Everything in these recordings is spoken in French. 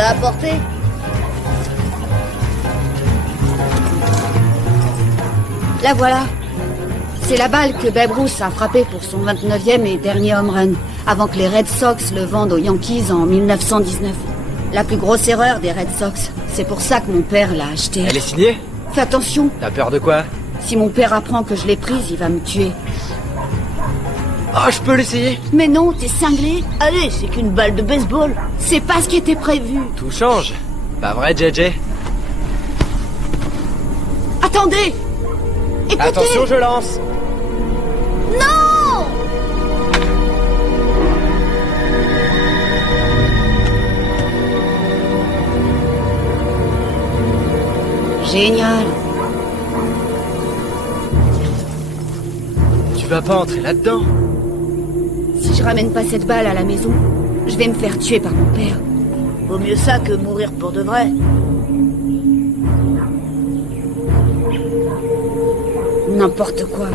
l'as apporté? La voilà. C'est la balle que Babe Ruth a frappée pour son 29e et dernier home run, avant que les Red Sox le vendent aux Yankees en 1919. La plus grosse erreur des Red Sox. C'est pour ça que mon père l'a achetée. Elle est signée? Fais attention. T'as peur de quoi? Si mon père apprend que je l'ai prise, il va me tuer. Oh, je peux l'essayer? Mais non, t'es cinglé. Allez, c'est qu'une balle de baseball. C'est pas ce qui était prévu. Tout change. Pas vrai, JJ? Attendez! Écoutez! Attention, je lance! Non! Génial. Tu vas pas entrer là-dedans? Si je ramène pas cette balle à la maison, je vais me faire tuer par mon père. Vaut mieux ça que mourir pour de vrai. N'importe quoi.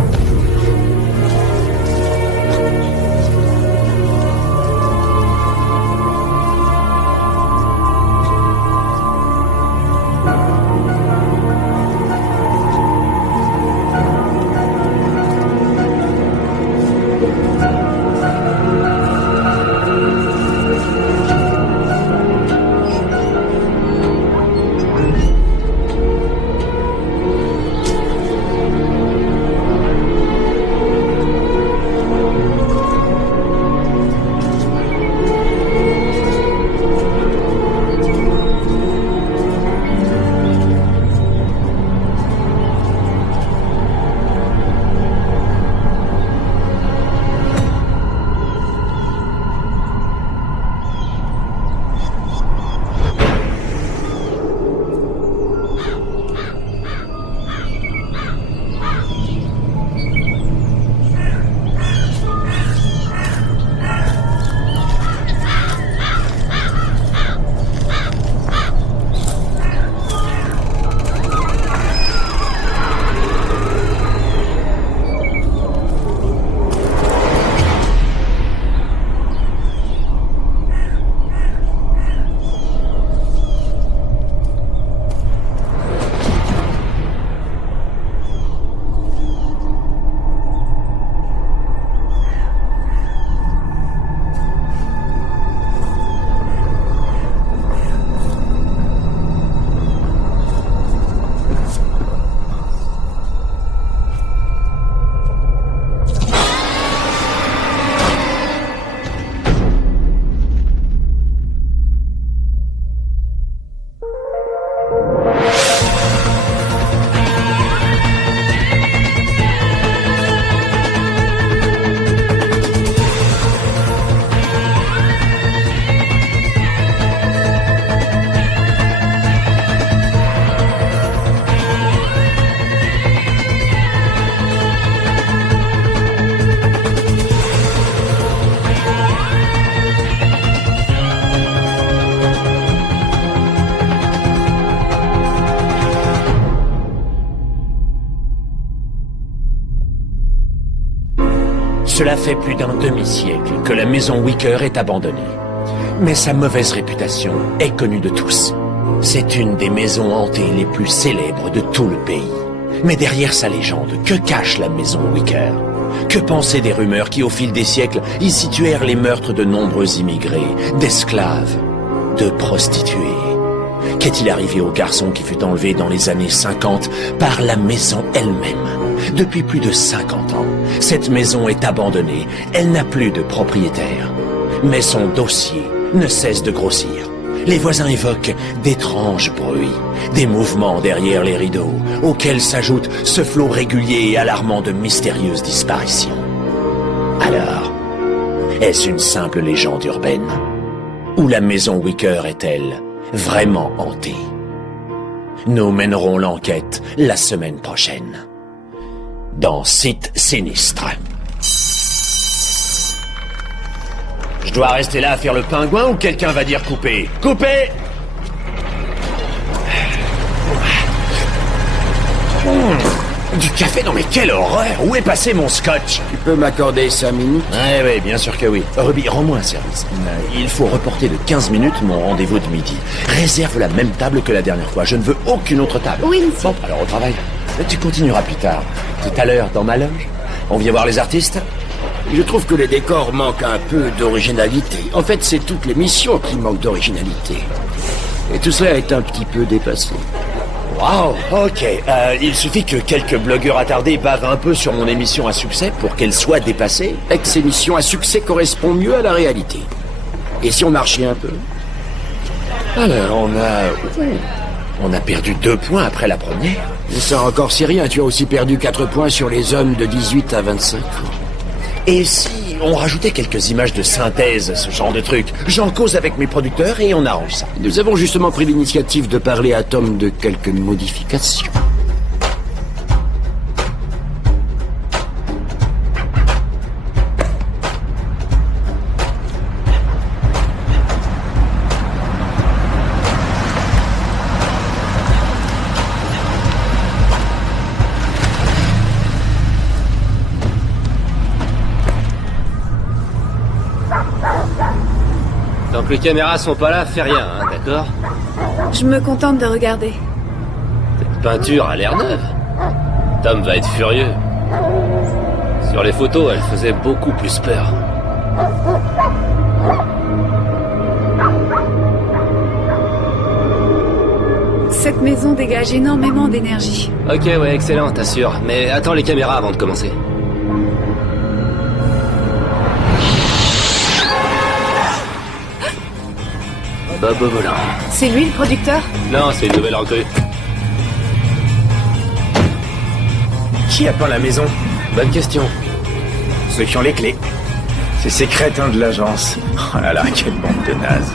Cela fait plus d'un demi-siècle que la maison Wicker est abandonnée. Mais sa mauvaise réputation est connue de tous. C'est une des maisons hantées les plus célèbres de tout le pays. Mais derrière sa légende, que cache la maison Wicker? Que penser des rumeurs qui, au fil des siècles, y situèrent les meurtres de nombreux immigrés, d'esclaves, de prostituées? Qu'est-il arrivé au garçon qui fut enlevé dans les années 50 par la maison elle-même? Depuis plus de 50 ans, cette maison est abandonnée, elle n'a plus de propriétaire. Mais son dossier ne cesse de grossir. Les voisins évoquent d'étranges bruits, des mouvements derrière les rideaux, auxquels s'ajoute ce flot régulier et alarmant de mystérieuses disparitions. Alors, est-ce une simple légende urbaine? Ou la maison Wicker est-elle vraiment hantée? Nous mènerons l'enquête la semaine prochaine. Dans Site Sinistre. Je dois rester là à faire le pingouin ou quelqu'un va dire couper? Couper! Du café? Non mais quelle horreur! Où est passé mon scotch? Tu peux m'accorder 5 minutes? Oui, bien sûr que oui. Ruby, rends-moi un service. Il faut reporter de 15 minutes mon rendez-vous de midi. Réserve la même table que la dernière fois. Je ne veux aucune autre table. Oui, monsieur. Bon, alors au travail. Tu continueras plus tard. Tout à l'heure, dans ma loge. On vient voir les artistes? Je trouve que les décors manquent un peu d'originalité. En fait, c'est toute l'émission qui manque d'originalité. Et tout cela est un petit peu dépassé. Wow, ok. Il suffit que quelques blogueurs attardés bavent un peu sur mon émission à succès pour qu'elle soit dépassée. Ex-émission à succès correspond mieux à la réalité. Et si on marchait un peu? Alors, on a perdu 2 points après la première. Mais ça encore, c'est rien. Tu as aussi perdu 4 points sur les hommes de 18 à 25 ans. Et si on rajoutait quelques images de synthèse, ce genre de truc? J'en cause avec mes producteurs et on arrange ça. Nous avons justement pris l'initiative de parler à Tom de quelques modifications. Tant que les caméras sont pas là, fais rien, hein, d'accord? Je me contente de regarder. Cette peinture a l'air neuve. Tom va être furieux. Sur les photos, elle faisait beaucoup plus peur. Cette maison dégage énormément d'énergie. Ok, ouais, excellent, t'assures. Mais attends les caméras avant de commencer. Bob au volant. C'est lui le producteur? Non, c'est une nouvelle recrue. Qui a peint la maison? Bonne question. Ceux qui ont les clés. C'est ces crétins de l'agence. Oh là là, quelle bande de nazes.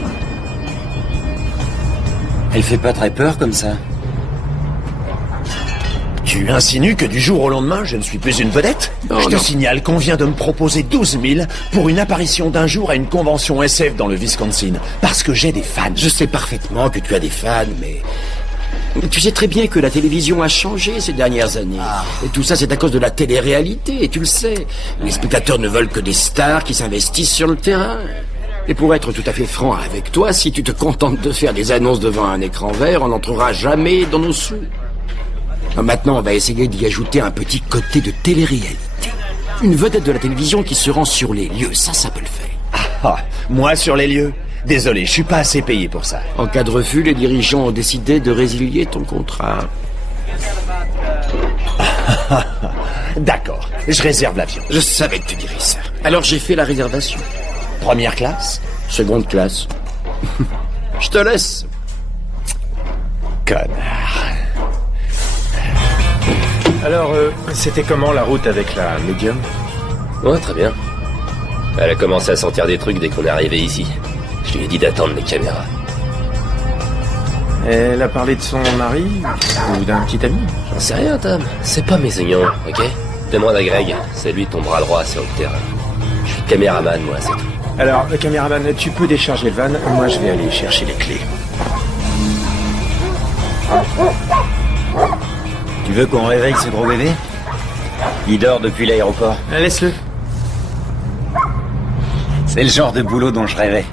Elle fait pas très peur comme ça. Tu insinues que du jour au lendemain, je ne suis plus une vedette? Non, Je te non. signale qu'on vient de me proposer 12 000 pour une apparition d'un jour à une convention SF dans le Wisconsin. Parce que j'ai des fans. Je sais parfaitement que tu as des fans, mais... Tu sais très bien que la télévision a changé ces dernières années. Et tout ça, c'est à cause de la télé-réalité, et tu le sais. Les spectateurs ne veulent que des stars qui s'investissent sur le terrain. Et pour être tout à fait franc avec toi, si tu te contentes de faire des annonces devant un écran vert, on n'entrera jamais dans nos sous. Maintenant, on va essayer d'y ajouter un petit côté de télé-réalité. Une vedette de la télévision qui se rend sur les lieux, ça peut le faire. Ah, moi sur les lieux? Désolé, je suis pas assez payé pour ça. En cas de refus, les dirigeants ont décidé de résilier ton contrat. D'accord, je réserve l'avion. Je savais que tu dirais ça. Alors j'ai fait la réservation. Première classe? Seconde classe. Je te laisse. Connard. Alors, c'était comment la route avec la médium? Ouais, très bien. Elle a commencé à sortir des trucs dès qu'on est arrivé ici. Je lui ai dit d'attendre les caméras. Elle a parlé de son mari ou d'un petit ami? J'en sais rien, Tom. C'est pas mes oignons, ok? Demande à Greg. C'est lui ton bras droit sur le terrain. Je suis caméraman, moi, c'est tout. Alors, le caméraman, tu peux décharger le van. Moi, je vais aller chercher les clés. Tu veux qu'on réveille ce gros bébé? Il dort depuis l'aéroport. Laisse-le. C'est le genre de boulot dont je rêvais.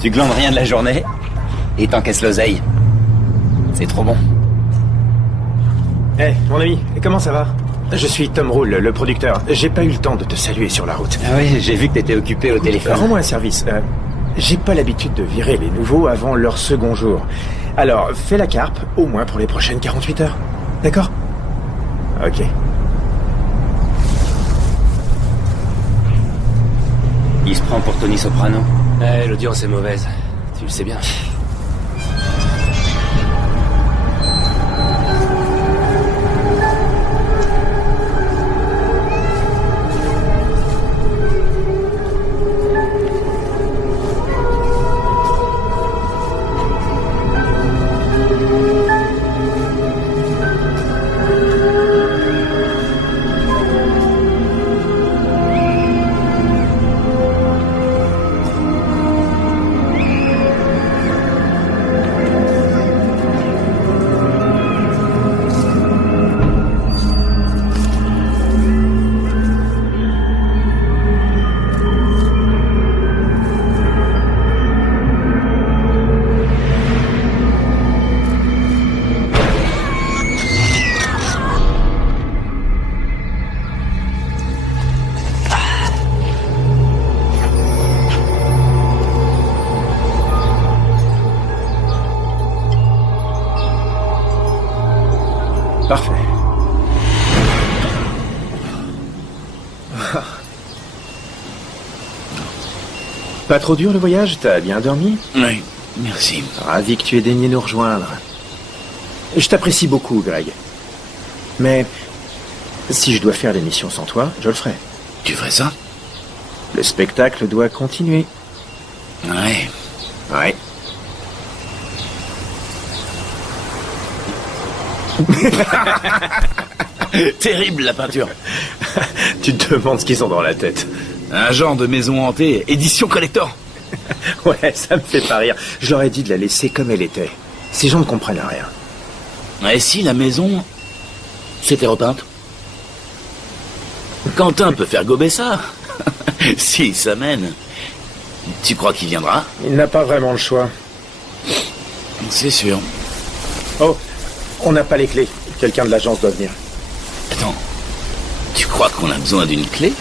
Tu glandes rien de la journée et t'encaisses l'oseille. C'est trop bon. Hé, mon ami, comment ça va? Je suis Tom Roule, le producteur. J'ai pas eu le temps de te saluer sur la route. Ah oui, j'ai vu que t'étais occupé au téléphone. Rends-moi un service. J'ai pas l'habitude de virer les nouveaux avant leur second jour. Alors, fais la carpe, au moins pour les prochaines 48 heures. D'accord? Ok. Il se prend pour Tony Soprano. Ouais, l'audience est mauvaise. Tu le sais bien. Pas trop dur le voyage? T'as bien dormi? Oui, merci. Ravi que tu aies daigné nous rejoindre. Je t'apprécie beaucoup, Greg. Mais si je dois faire l'émission sans toi, je le ferai. Tu ferais ça? Le spectacle doit continuer. Ouais. Ouais. Terrible la peinture. Tu te demandes ce qu'ils ont dans la tête. Un genre de maison hantée, édition collector. Ouais, ça me fait pas rire. Je leur ai dit de la laisser comme elle était. Ces gens ne comprennent rien. Et si la maison s'était repeinte? Quentin peut faire gober ça. Si, ça mène. Tu crois qu'il viendra? Il n'a pas vraiment le choix. C'est sûr. Oh, on n'a pas les clés. Quelqu'un de l'agence doit venir. Attends, tu crois qu'on a besoin d'une clé?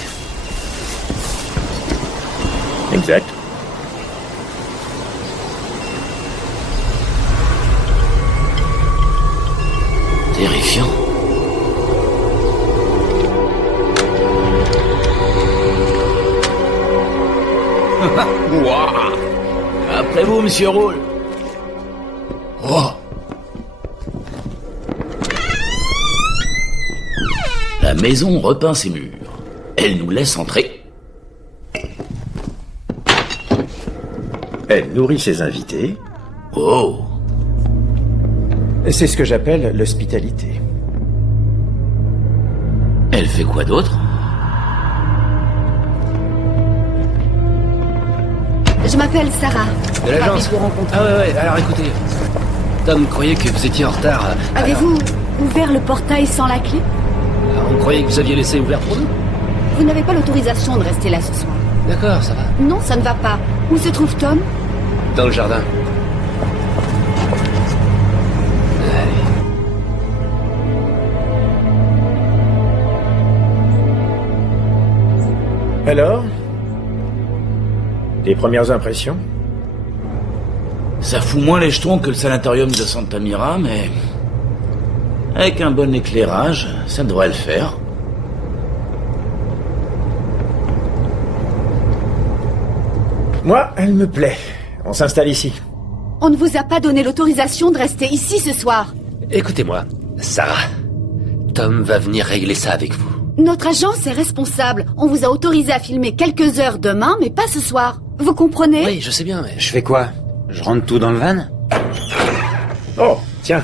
Exact. Terrifiant. Ouah. Après vous, monsieur Roule. Oh. La maison repeint ses murs. Elle nous laisse entrer. Elle nourrit ses invités. Oh. C'est ce que j'appelle l'hospitalité. Elle fait quoi d'autre? Je m'appelle Sarah. De l'agence. Ravie de vous rencontrer. Ah ouais, alors écoutez. Tom croyait que vous étiez en retard. Avez-vous ouvert le portail sans la clé? On croyait que vous aviez laissé ouvert pour nous. Vous n'avez pas l'autorisation de rester là ce soir. D'accord, ça va. Non, ça ne va pas. Où se trouve Tom? Dans le jardin. Alors? Les premières impressions? Ça fout moins les jetons que le sanatorium de Santa Mira, mais... avec un bon éclairage, ça devrait le faire. Moi, elle me plaît. On s'installe ici. On ne vous a pas donné l'autorisation de rester ici ce soir. Écoutez-moi, Sarah. Tom va venir régler ça avec vous. Notre agence est responsable. On vous a autorisé à filmer quelques heures demain, mais pas ce soir. Vous comprenez? Oui, je sais bien, mais... Je fais quoi? Je rentre tout dans le van? Oh, tiens.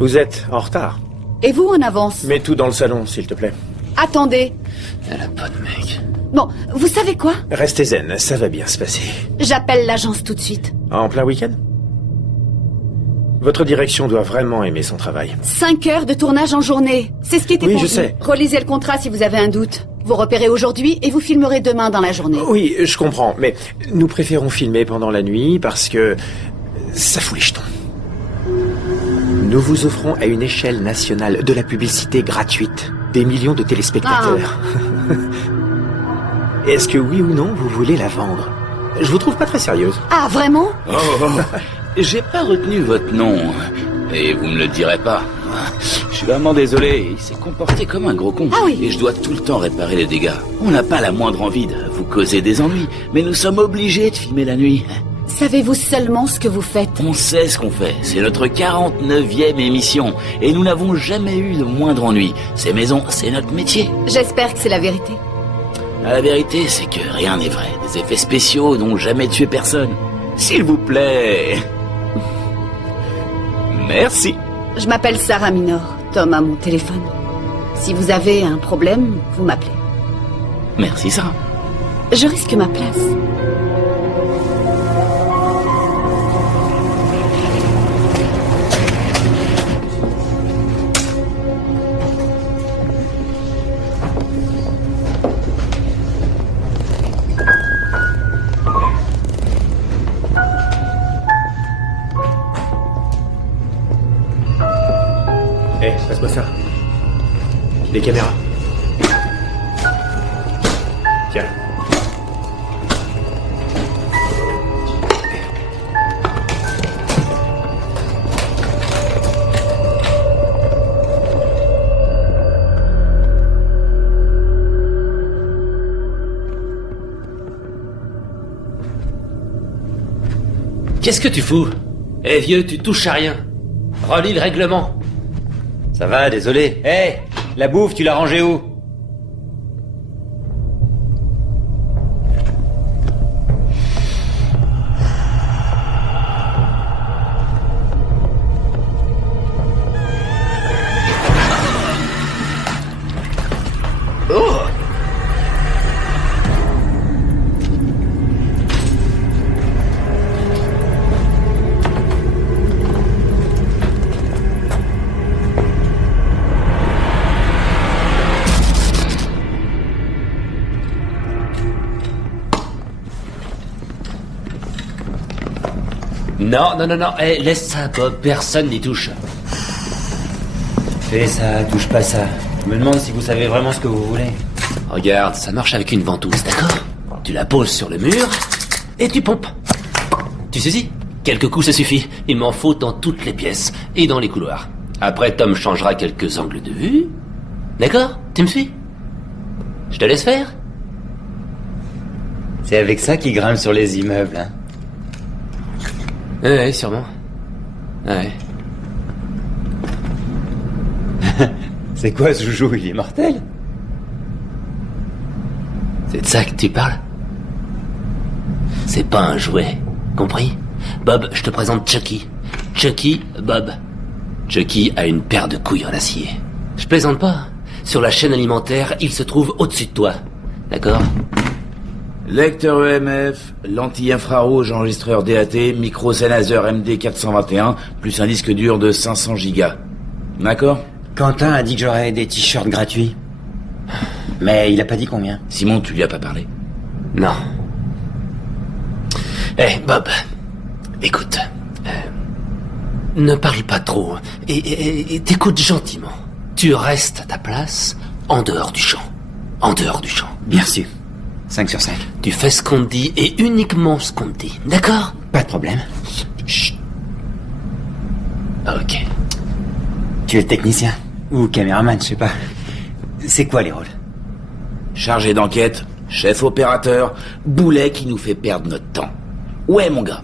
Vous êtes en retard. Et vous, en avance? Mets tout dans le salon, s'il te plaît. Attendez. Elle a pas de mec. Bon, vous savez quoi? Restez zen, ça va bien se passer. J'appelle l'agence tout de suite. En plein week-end? Votre direction doit vraiment aimer son travail. 5 heures de tournage en journée. C'est ce qui était Oui, convenu. je sais. Relisez le contrat si vous avez un doute. Vous repérez aujourd'hui et vous filmerez demain dans la journée. Oui, je comprends, mais nous préférons filmer pendant la nuit parce que ça fout les jetons. Nous vous offrons à une échelle nationale de la publicité gratuite. Des millions de téléspectateurs. Est-ce que oui ou non, vous voulez la vendre? Je vous trouve pas très sérieuse. Ah, vraiment? Oh, j'ai pas retenu votre nom. Et vous me le direz pas. Je suis vraiment désolé. Il s'est comporté comme un gros con. Ah oui. Et je dois tout le temps réparer les dégâts. On n'a pas la moindre envie de vous causer des ennuis. Mais nous sommes obligés de filmer la nuit. Savez-vous seulement ce que vous faites? On sait ce qu'on fait. C'est notre 49e émission. Et nous n'avons jamais eu le moindre ennui. Ces maisons, c'est notre métier. J'espère que c'est la vérité. La vérité, c'est que rien n'est vrai. Des effets spéciaux n'ont jamais tué personne. S'il vous plaît. Merci. Je m'appelle Sarah Minor. Tom a mon téléphone. Si vous avez un problème, vous m'appelez. Merci, Sarah. Je risque ma place. Eh, passe-moi ça. Les caméras. Tiens. Qu'est-ce que tu fous? Eh vieux, tu touches à rien. Relis le règlement. Ça va, désolé. Hé, la bouffe, tu l'as rangée où? Non, non, non, non. Eh, laisse ça, Bob. Personne n'y touche. Fais ça, touche pas ça. Je me demande si vous savez vraiment ce que vous voulez. Regarde, ça marche avec une ventouse, d'accord? Tu la poses sur le mur et tu pompes. Tu saisis? Quelques coups, ça suffit. Il m'en faut dans toutes les pièces et dans les couloirs. Après, Tom changera quelques angles de vue. D'accord? Tu me suis? Je te laisse faire? C'est avec ça qu'ils grimpent sur les immeubles, hein. Ouais, sûrement. Ouais. C'est quoi ce joujou? Il est mortel? C'est de ça que tu parles? C'est pas un jouet, compris? Bob, je te présente Chucky. Chucky, Bob. Chucky a une paire de couilles en acier. Je plaisante pas. Sur la chaîne alimentaire, il se trouve au-dessus de toi. D'accord? Lecteur EMF, lentille infrarouge, enregistreur DAT, micro Sennheiser MD421, plus un disque dur de 500 gigas. D'accord? Quentin a dit que j'aurais des t-shirts gratuits. Mais il a pas dit combien. Simon, tu lui as pas parlé? Non. Eh, Bob, écoute. Ne parle pas trop et t'écoute gentiment. Tu restes à ta place en dehors du champ. En dehors du champ. Bien sûr. 5 sur 5. Tu fais ce qu'on te dit et uniquement ce qu'on te dit. D'accord? Pas de problème. Chut. Ok. Tu es technicien? Ou caméraman, je sais pas. C'est quoi les rôles? Chargé d'enquête, chef opérateur, boulet qui nous fait perdre notre temps. Ouais, mon gars.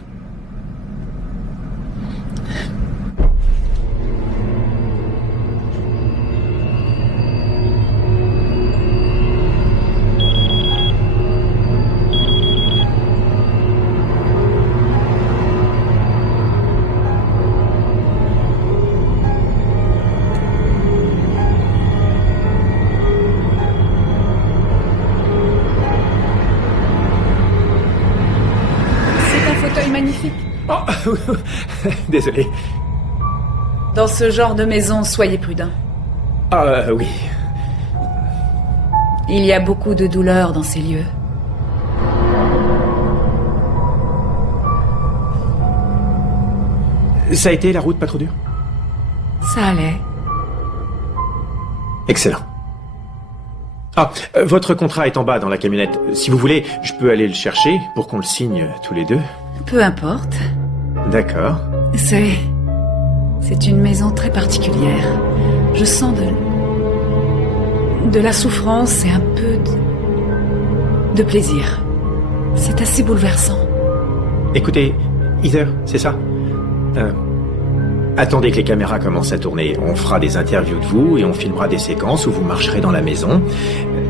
Magnifique. Oh, désolé. Dans ce genre de maison, soyez prudents. Ah oui. Il y a beaucoup de douleur dans ces lieux. Ça a été la route pas trop dure? Ça allait. Excellent. Ah, votre contrat est en bas dans la camionnette. Si vous voulez, je peux aller le chercher pour qu'on le signe tous les deux. Peu importe. D'accord. C'est une maison très particulière. Je sens de la souffrance et un peu de plaisir. C'est assez bouleversant. Écoutez, Heather, c'est ça? Attendez que les caméras commencent à tourner. On fera des interviews de vous et on filmera des séquences où vous marcherez dans la maison.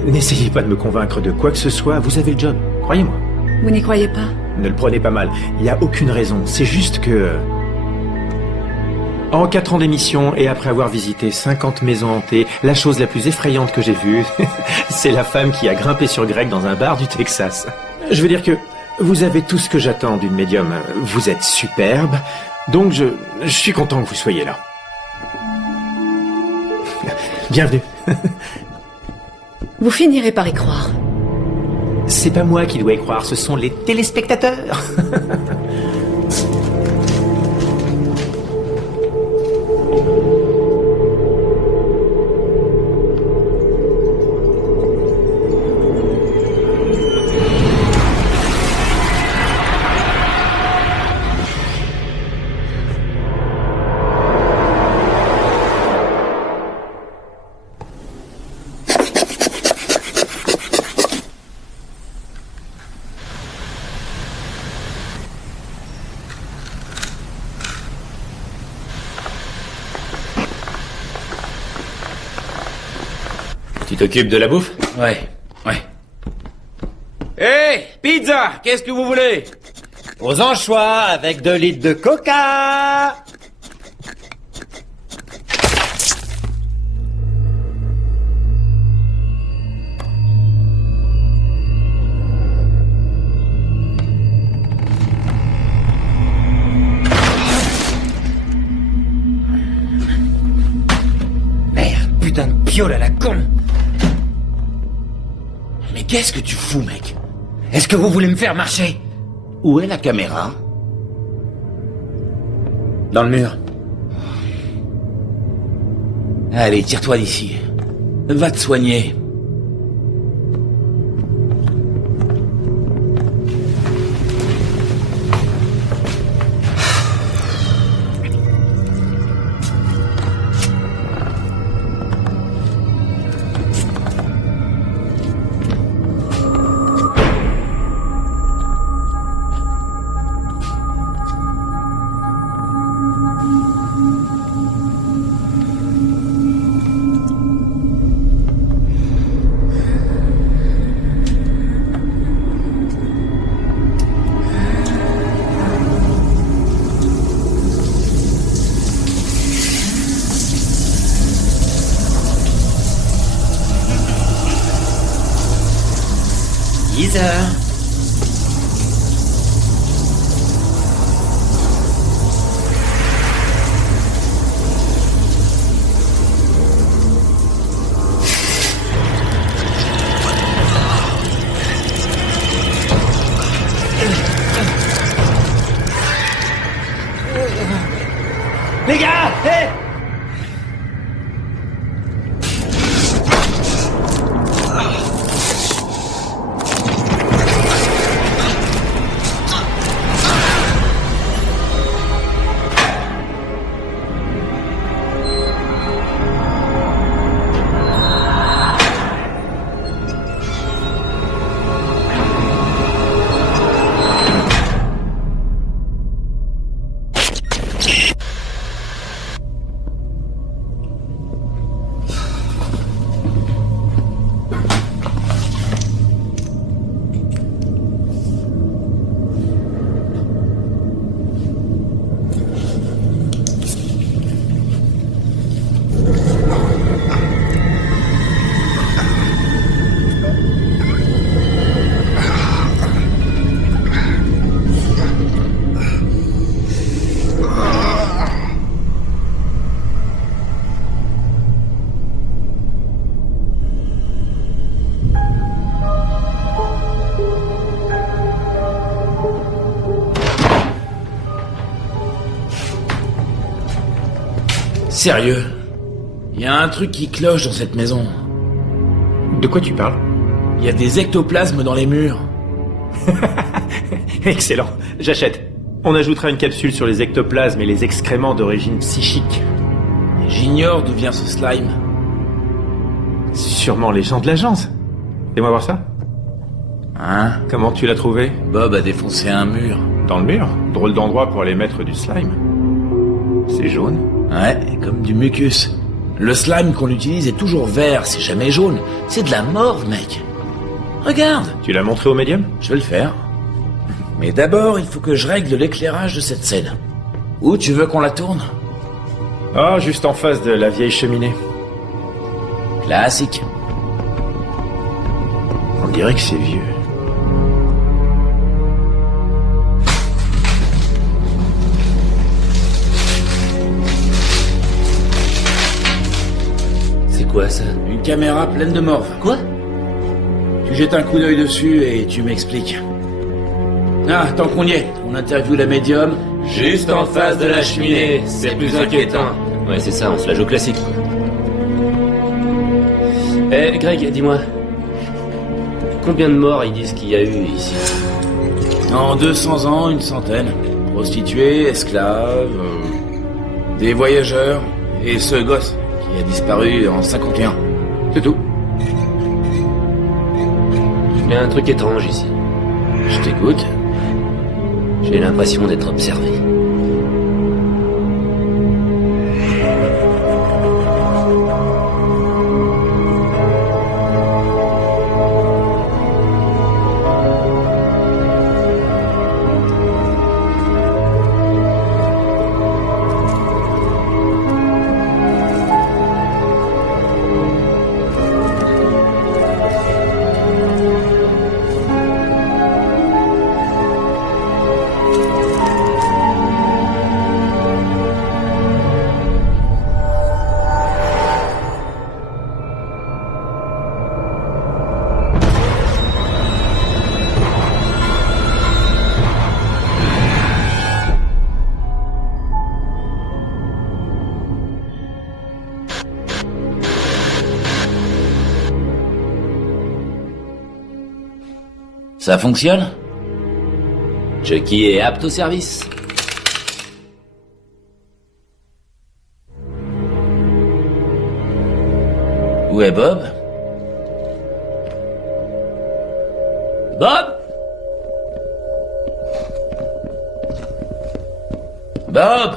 N'essayez pas de me convaincre de quoi que ce soit, vous avez le job, croyez-moi. Vous n'y croyez pas? Ne le prenez pas mal, il n'y a aucune raison. C'est juste que... En 4 ans d'émission et après avoir visité 50 maisons hantées, la chose la plus effrayante que j'ai vue, c'est la femme qui a grimpé sur Greg dans un bar du Texas. Je veux dire que vous avez tout ce que j'attends d'une médium. Vous êtes superbe, donc je suis content que vous soyez là. Bienvenue. Vous finirez par y croire. C'est pas moi qui dois y croire, ce sont les téléspectateurs. Tu t'occupes de la bouffe? Ouais. Hé, pizza, qu'est-ce que vous voulez? Aux anchois avec 2 litres de coca. Merde, putain de piole à la con. Mais qu'est-ce que tu fous, mec? Est-ce que vous voulez me faire marcher? Où est la caméra? Dans le mur. Allez, tire-toi d'ici. Va te soigner. Les gars, hé! Sérieux? Il y a un truc qui cloche dans cette maison. De quoi tu parles? Il y a des ectoplasmes dans les murs. Excellent, j'achète. On ajoutera une capsule sur les ectoplasmes et les excréments d'origine psychique. J'ignore d'où vient ce slime. Sûrement les gens de l'agence. Fais-moi voir ça. Hein? Comment tu l'as trouvé? Bob a défoncé un mur. Dans le mur? Drôle d'endroit pour aller mettre du slime. C'est jaune. Ouais, comme du mucus. Le slime qu'on utilise est toujours vert, c'est jamais jaune. C'est de la morve, mec. Regarde. Tu l'as montré au médium? Je vais le faire. Mais d'abord, il faut que je règle l'éclairage de cette scène. Où tu veux qu'on la tourne? Ah, juste en face de la vieille cheminée. Classique. On dirait que c'est vieux. C'est quoi ça? Une caméra pleine de morve. Quoi? Tu jettes un coup d'œil dessus et tu m'expliques. Ah, tant qu'on y est, on interviewe la médium. Juste en face de la cheminée, c'est plus inquiétant. Ouais, c'est ça, on se la joue classique. Eh, Greg, dis-moi. Combien de morts ils disent qu'il y a eu ici? En 200 ans, une centaine. Prostituées, esclaves, des voyageurs et ce gosse qui a disparu en 51. C'est tout. Il y a un truc étrange ici. Je t'écoute. J'ai l'impression d'être observé. Ça fonctionne? Chucky est apte au service. Où est Bob? Bob? Bob!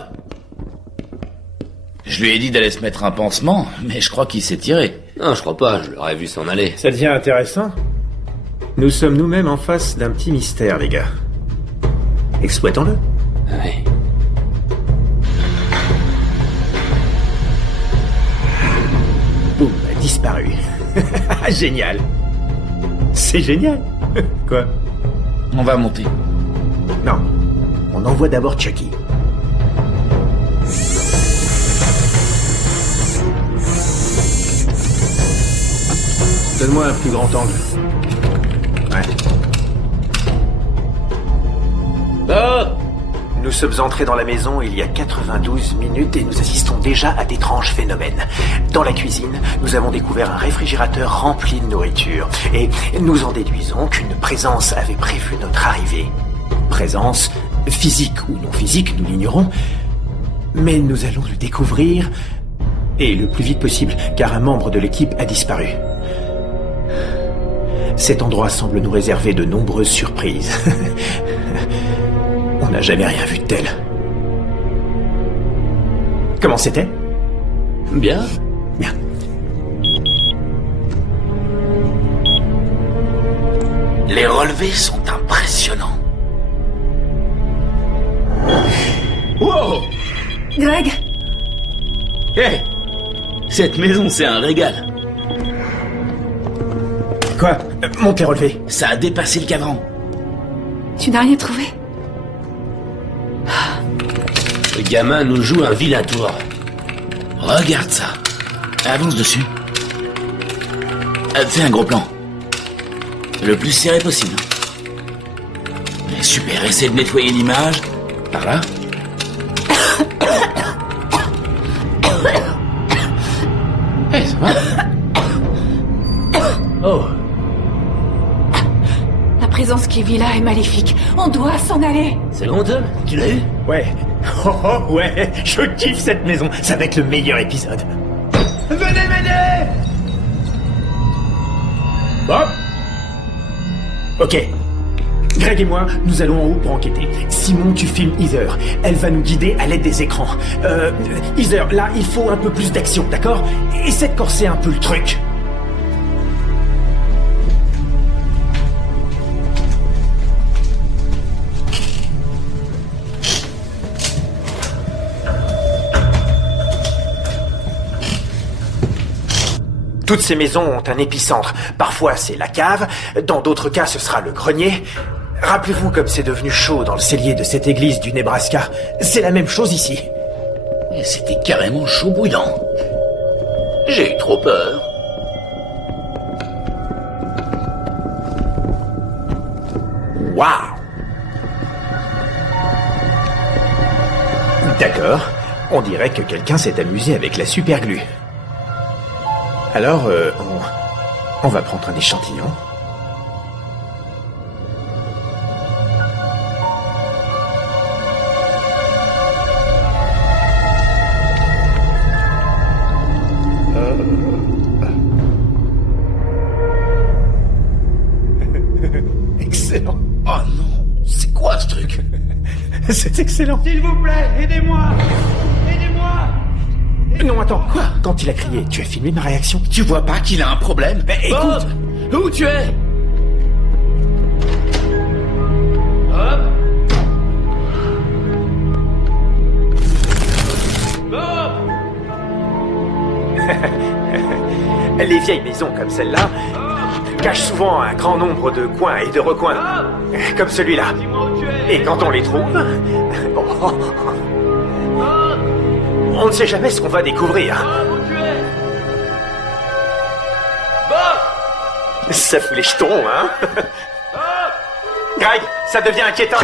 Je lui ai dit d'aller se mettre un pansement, mais je crois qu'il s'est tiré. Non, je crois pas, je l'aurais vu s'en aller. Ça devient intéressant. Nous sommes nous-mêmes en face d'un petit mystère, les gars. Exploitons-le. Oui. Boum, a disparu. Génial. C'est génial. Quoi? On va monter. Non. On envoie d'abord Chucky. Donne-moi un plus grand angle. Ouais. Bob! Nous sommes entrés dans la maison il y a 92 minutes et nous assistons déjà à d'étranges phénomènes. Dans la cuisine, nous avons découvert un réfrigérateur rempli de nourriture et nous en déduisons qu'une présence avait prévu notre arrivée. Présence physique ou non physique, nous l'ignorons, mais nous allons le découvrir et le plus vite possible car un membre de l'équipe a disparu. Cet endroit semble nous réserver de nombreuses surprises. On n'a jamais rien vu de tel. Comment c'était? Bien. Bien. Les relevés sont impressionnants. Wow! Greg, Hé! Cette maison, c'est un régal. Quoi? Monte les relevés. Ça a dépassé le cadran. tu n'as rien trouvé? Le gamin nous joue un vilain tour. Regarde ça. Avance dessus. Fais un gros plan. Le plus serré possible. Mais super, essaie de nettoyer l'image. Par là. Eh, ça va? Oh. La présence qui vit là est maléfique. On doit s'en aller. C'est long, Tom? Tu l'as eu? Ouais. Oh, ouais, je kiffe cette maison. Ça va être le meilleur épisode. Venez m'aider! Bob? Ok. Greg et moi, nous allons en haut pour enquêter. Simon, tu filmes Heather. Elle va nous guider à l'aide des écrans. Heather, là, il faut un peu plus d'action, d'accord? Essaie de corser un peu le truc. Toutes ces maisons ont un épicentre. Parfois, c'est la cave. Dans d'autres cas, ce sera le grenier. Rappelez-vous comme c'est devenu chaud dans le cellier de cette église du Nebraska. C'est la même chose ici. Et c'était carrément chaud bouillant. J'ai eu trop peur. Waouh! D'accord. On dirait que quelqu'un s'est amusé avec la superglue. Alors, on va prendre un échantillon. Excellent. Oh non, c'est quoi ce truc? C'est excellent. S'il vous plaît, aidez-moi! Aidez-moi! Non, attends, quoi? Quand il a crié, tu as filmé ma réaction? Tu vois pas qu'il a un problème? Mais écoute! Bob, où tu es? Bob? Bob! Les vieilles maisons comme celle-là cachent souvent un grand nombre de coins et de recoins, comme celui-là. Dis-moi où tu es! Et quand on les trouve, on ne sait jamais ce qu'on va découvrir. Bob, où tu es? Bob! Ça fout les jetons, hein? Bob! Greg, ça devient inquiétant.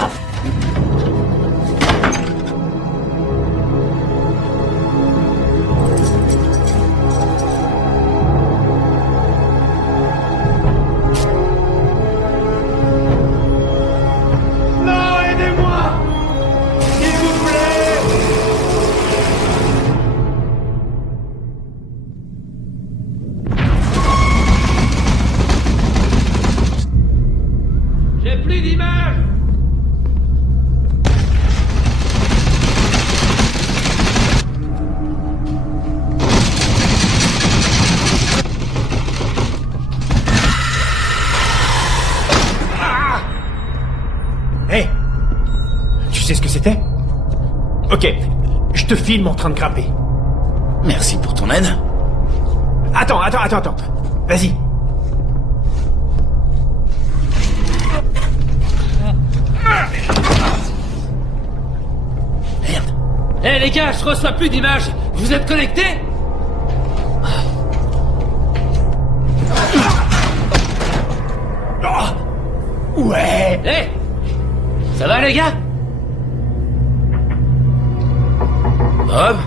plus d'image. Hé, tu sais ce que c'était? Ok, je te filme en train de grimper. Merci pour ton aide. Attends. Vas-y. Merde. Hé les gars, je reçois plus d'images. Vous êtes connectés? Ouais. Hé, ça va les gars? Bob?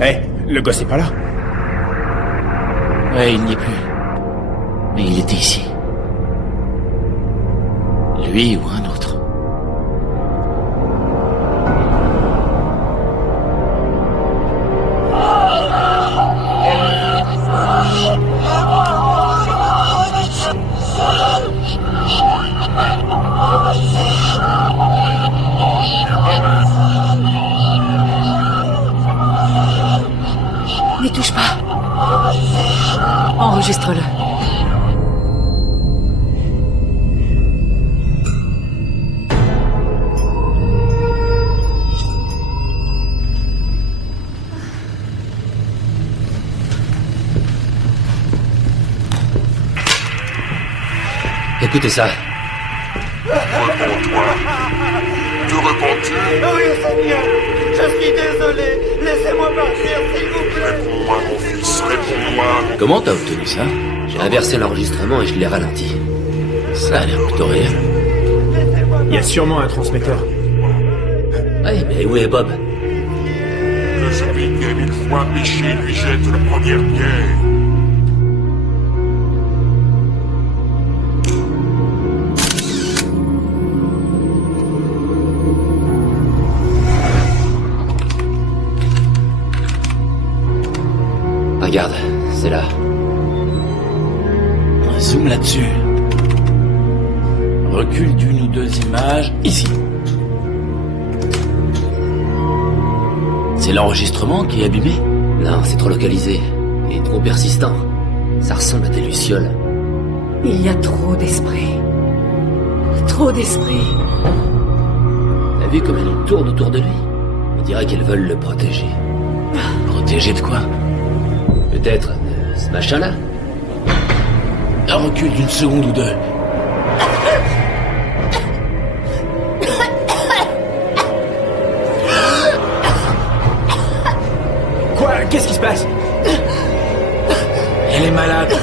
Hé, le gosse est pas là. Ouais, il n'y est plus. Mais il était ici. Lui ou un autre. N'y touche pas. Enregistre-le. Écoutez ça. Réponds-toi. Te repens-tu? Oui, Seigneur, je suis désolé. Laissez-moi partir, s'il vous plaît. Réponds-moi, mon fils, réponds-moi. Comment t'as obtenu ça? J'ai inversé l'enregistrement et je l'ai ralenti. Ça a l'air plutôt réel. Il y a sûrement un transmetteur. Ouais, mais où est Bob? Que celui qui a mille fois péché lui jette la première pierre. Regarde, c'est là. Zoom là-dessus. Recule d'une ou deux images, ici. C'est l'enregistrement qui est abîmé? Non, c'est trop localisé. Et trop persistant. Ça ressemble à des lucioles. Il y a trop d'esprit. Trop d'esprit. T'as vu comme elles tournent autour de lui? On dirait qu'elles veulent le protéger. Protégé de quoi? Peut-être de ce machin-là? Un recul d'une seconde ou deux. Quoi? Qu'est-ce qui se passe? Elle est malade.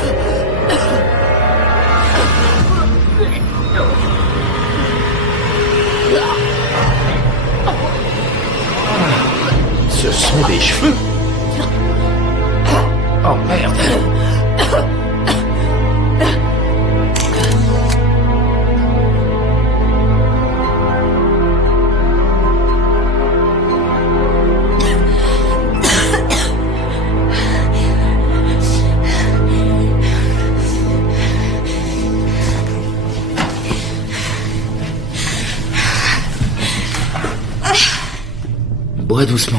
Ce sont des cheveux. Oh merde. Bois doucement.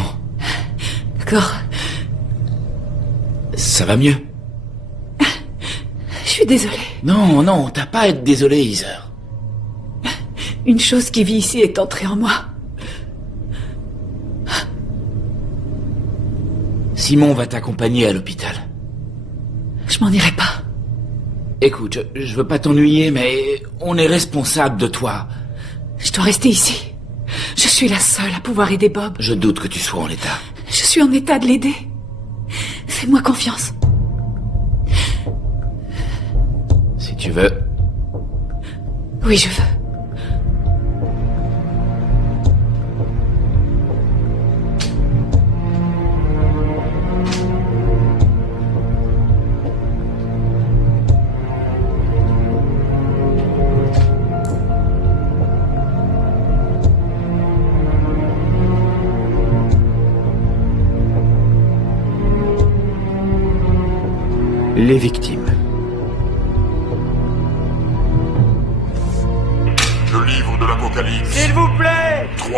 D'accord. Ça va mieux? Je suis désolée. Non, t'as pas à être désolé, Heather. Une chose qui vit ici est entrée en moi. Simon va t'accompagner à l'hôpital. Je m'en irai pas. Écoute, je veux pas t'ennuyer, mais on est responsable de toi. Je dois rester ici. Je suis la seule à pouvoir aider Bob. Je doute que tu sois en état. Je suis en état de l'aider. Fais-moi confiance. Si tu veux. Oui, je veux. Les victimes. Le livre de l'Apocalypse. S'il vous plaît 3:20.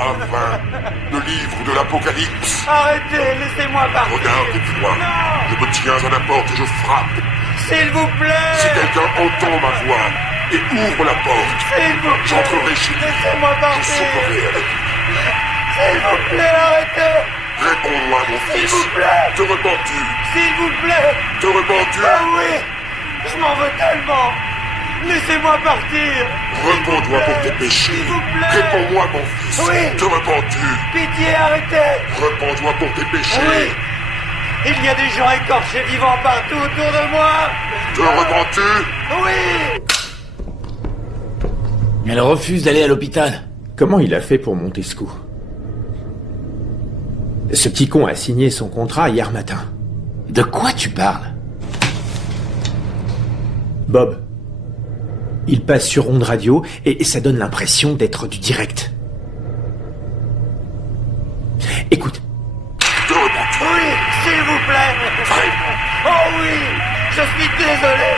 Le livre de l'Apocalypse. Arrêtez, laissez-moi partir. Regarde et vois. Je me tiens à la porte et je frappe. S'il vous plaît Si quelqu'un entend ma voix et ouvre la porte, S'il vous plaît j'entrerai chez lui. Laissez-moi Je partir. souperai avec lui. S'il vous plaît, arrêtez. Réponds-moi, mon S'il fils. vous plaît. Te repens-tu? S'il vous plaît. Te repens-tu? Ah oui. Je m'en veux tellement. Laissez-moi partir. Repens-toi pour tes péchés. S'il vous plaît. Réponds-moi, mon fils. Oui. Te repens-tu? Pitié, arrêtez. Repens-toi pour tes péchés. Oui. Il y a des gens écorchés vivants partout autour de moi. Te repens-tu? Oui. Elle refuse d'aller à l'hôpital. Comment il a fait pour monter ce coup? Ce petit con a signé son contrat hier matin. De quoi tu parles? Bob. Il passe sur onde radio et ça donne l'impression d'être du direct. Écoute. Te repens-tu? Oui, s'il vous plaît. Oh oui, je suis désolé.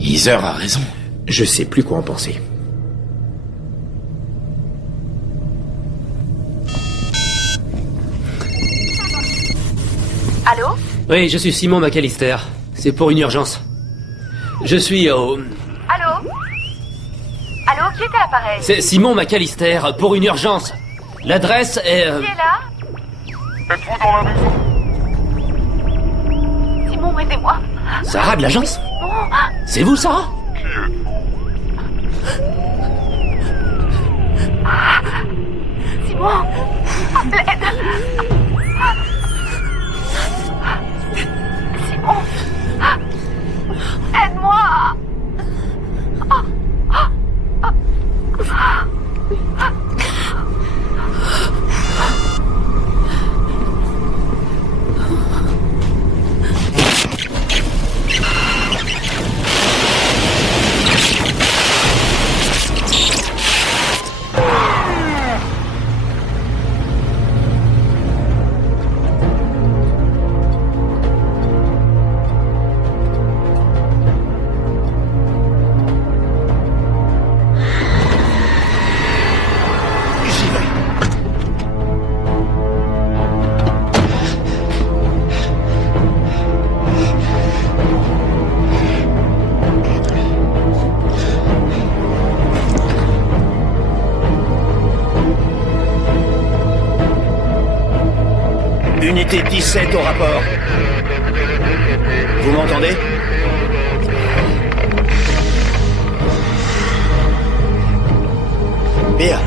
Heather a raison. Je sais plus quoi en penser. Allô? Oui, je suis Simon McAllister. C'est pour une urgence. Je suis au... Allô? Allô, qui est à l'appareil? C'est Simon McAllister, pour une urgence. L'adresse est... Qui est là? Êtes-vous dans la maison? Simon, aidez-moi. Sarah de l'agence? Simon. C'est vous, Sarah? Qui êtes-vous? Simon, à l'aide. Simon, aide-moi. Unité 17 au rapport. Vous m'entendez? Bien.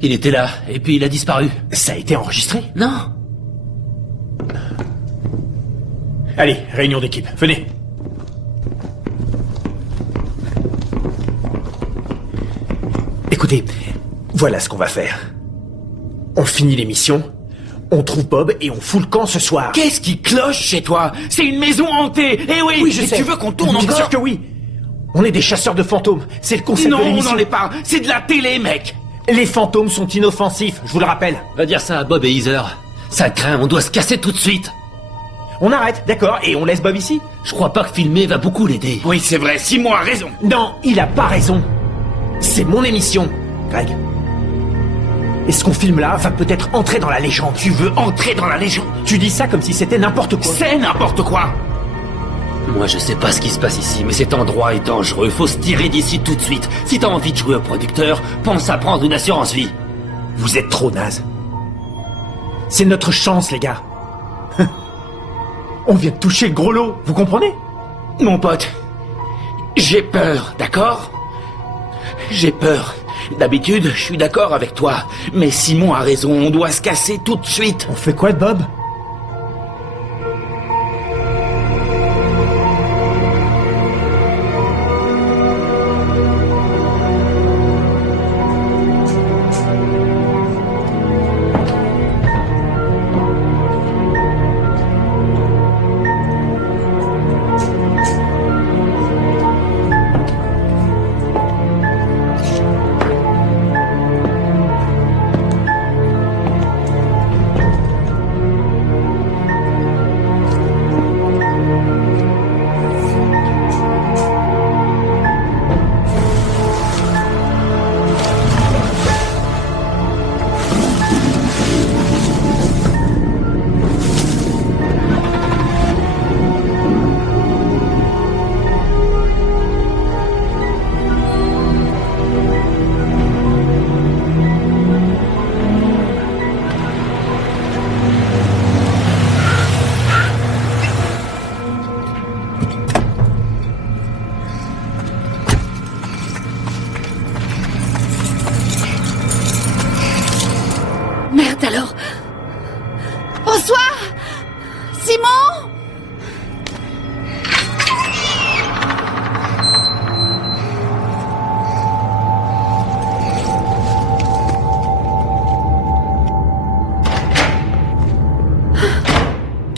Il était là, et puis il a disparu. Ça a été enregistré? Non. Allez, réunion d'équipe, venez. Écoutez, voilà ce qu'on va faire. On finit l'émission, on trouve Bob et on fout le camp ce soir. Qu'est-ce qui cloche chez toi? C'est une maison hantée. Eh oui, Oui, je sais. tu veux qu'on tourne Bien encore? sûr que oui. On est des chasseurs de fantômes. C'est le concept de Non, on l'émission. n'en est pas. C'est de la télé, mec. Les fantômes sont inoffensifs, je vous le rappelle. Va dire ça à Bob et Heather. Ça craint, on doit se casser tout de suite. On arrête, d'accord, et on laisse Bob ici? Je crois pas que filmer va beaucoup l'aider. Oui, c'est vrai. Simon a raison. Non, il a pas raison. C'est mon émission, Greg. Et ce qu'on filme là va peut-être entrer dans la légende. Tu veux entrer dans la légende? Tu dis ça comme si c'était n'importe quoi. C'est n'importe quoi. Moi, je sais pas ce qui se passe ici, mais cet endroit est dangereux. Faut se tirer d'ici tout de suite. Si t'as envie de jouer au producteur, pense à prendre une assurance vie. Vous êtes trop naze. C'est notre chance, les gars. On vient de toucher le gros lot, vous comprenez? Mon pote, j'ai peur, d'accord? J'ai peur. D'habitude, je suis d'accord avec toi. Mais Simon a raison, on doit se casser tout de suite. On fait quoi de Bob?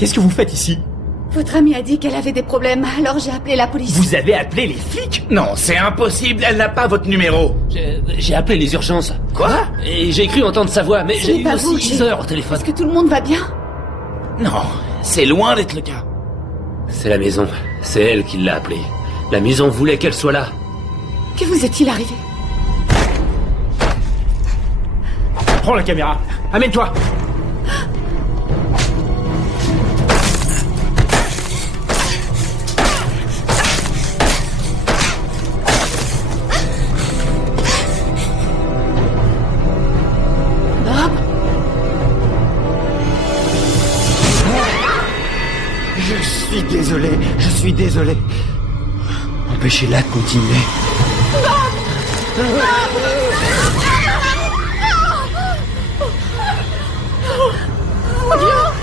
Qu'est-ce que vous faites ici? Votre amie a dit qu'elle avait des problèmes, alors j'ai appelé la police. Vous avez appelé les flics? Non, c'est impossible, elle n'a pas votre numéro. J'ai appelé les urgences. Quoi? Et j'ai cru entendre sa voix, mais Ce j'ai n'est eu pas aussi vous, 10 heures au téléphone. Est-ce que tout le monde va bien? Non, c'est loin d'être le cas. C'est la maison. C'est elle qui l'a appelé. La maison voulait qu'elle soit là. Que vous est-il arrivé? Prends la caméra. Amène-toi. Bob? Je suis désolé. Empêchez-la de continuer.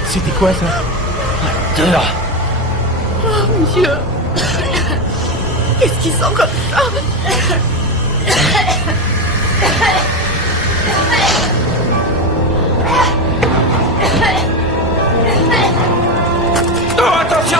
C'était quoi ça? Dehors. Oh mon Dieu! Qu'est-ce qu'il sent comme ça? Oh, attention!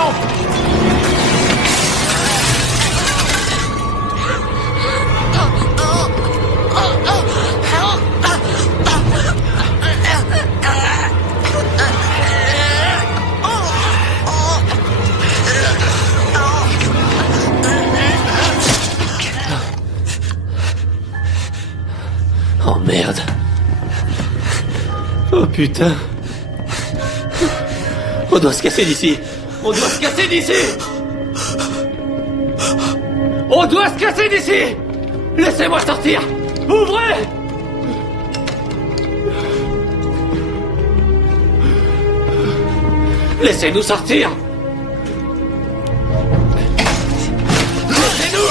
Oh merde. Oh putain. On doit se casser d'ici. On doit se casser d'ici. On doit se casser d'ici. Laissez-moi sortir. Ouvrez. Laissez-nous sortir. Laissez-nous.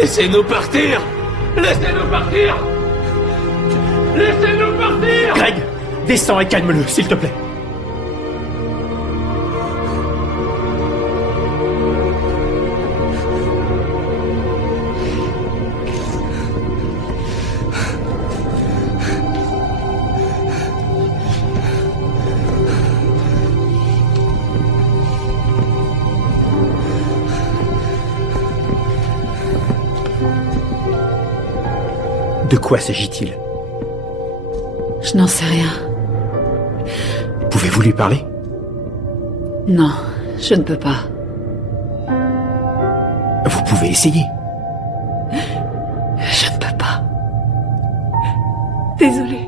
Laissez-nous partir. Laissez-nous partir. Laissez-nous partir. Greg, descends et calme-le, s'il te plaît. De quoi s'agit-il? Je n'en sais rien. Pouvez-vous lui parler? Non, je ne peux pas. Vous pouvez essayer. Je ne peux pas. Désolée.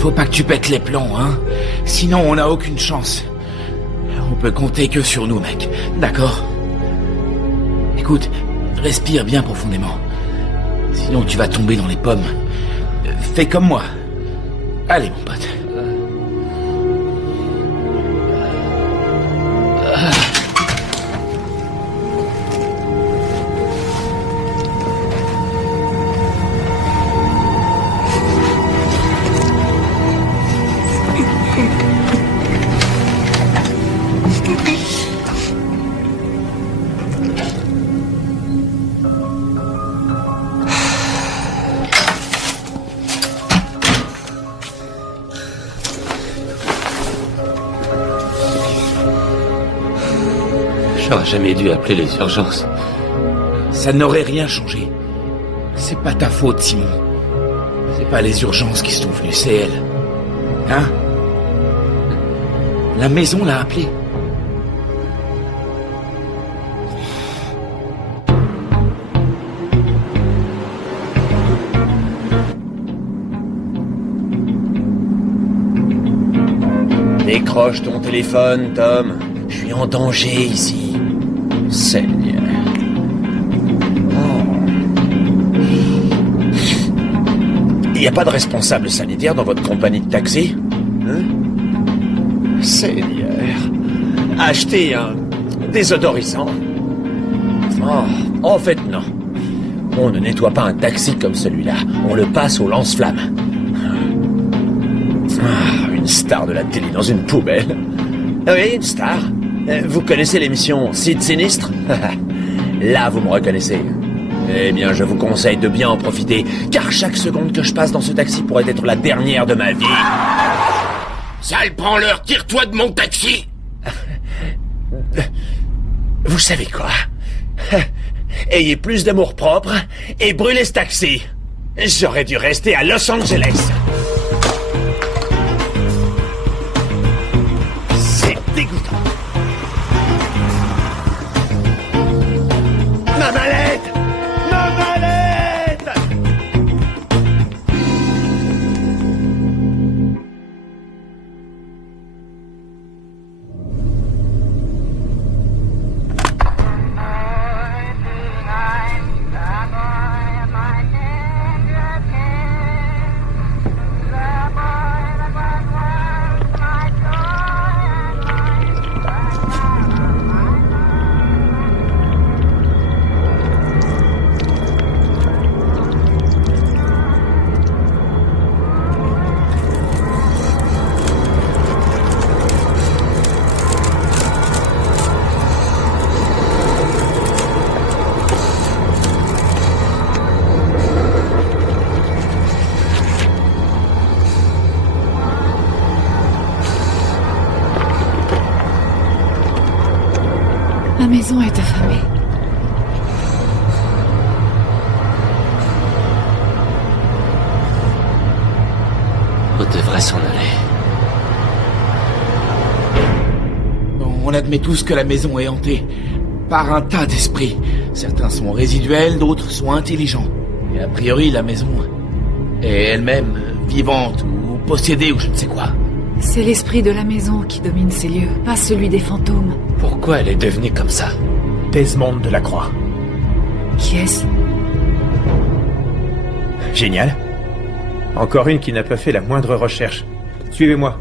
Faut pas que tu pètes les plombs, hein. Sinon, on n'a aucune chance. On peut compter que sur nous, mec. D'accord? Écoute, respire bien profondément. Sinon, tu vas tomber dans les pommes. Fais comme moi. Allez, mon pote. J'aurais jamais dû appeler les urgences. Ça n'aurait rien changé. C'est pas ta faute, Simon. C'est pas les urgences qui sont venues, c'est elle. Hein? La maison l'a appelée. Décroche ton téléphone, Tom. Je suis en danger ici. Seigneur. Il n'y a pas de responsable sanitaire dans votre compagnie de taxi? Hein? Seigneur. Achetez un désodorisant. Oh, en fait, non. On ne nettoie pas un taxi comme celui-là. On le passe au lance-flammes. Une star de la télé dans une poubelle. Oui, une star. Vous connaissez l'émission Sid Sinistre? Là, vous me reconnaissez. Eh bien, je vous conseille de bien en profiter, car chaque seconde que je passe dans ce taxi pourrait être la dernière de ma vie. Sale branleur, tire-toi de mon taxi! Vous savez quoi? Ayez plus d'amour-propre et brûlez ce taxi. J'aurais dû rester à Los Angeles. C'est dégoûtant. Ma mallette! Ma mallette! Ma maison est affamée. On devrait s'en aller. Bon, on admet tous que la maison est hantée par un tas d'esprits. Certains sont résiduels, d'autres sont intelligents. Et a priori, la maison est elle-même vivante ou possédée ou je ne sais quoi. C'est l'esprit de la maison qui domine ces lieux, pas celui des fantômes. Pourquoi elle est devenue comme ça? Desmond de la Croix. Qui est-ce? Génial. Encore une qui n'a pas fait la moindre recherche. Suivez-moi.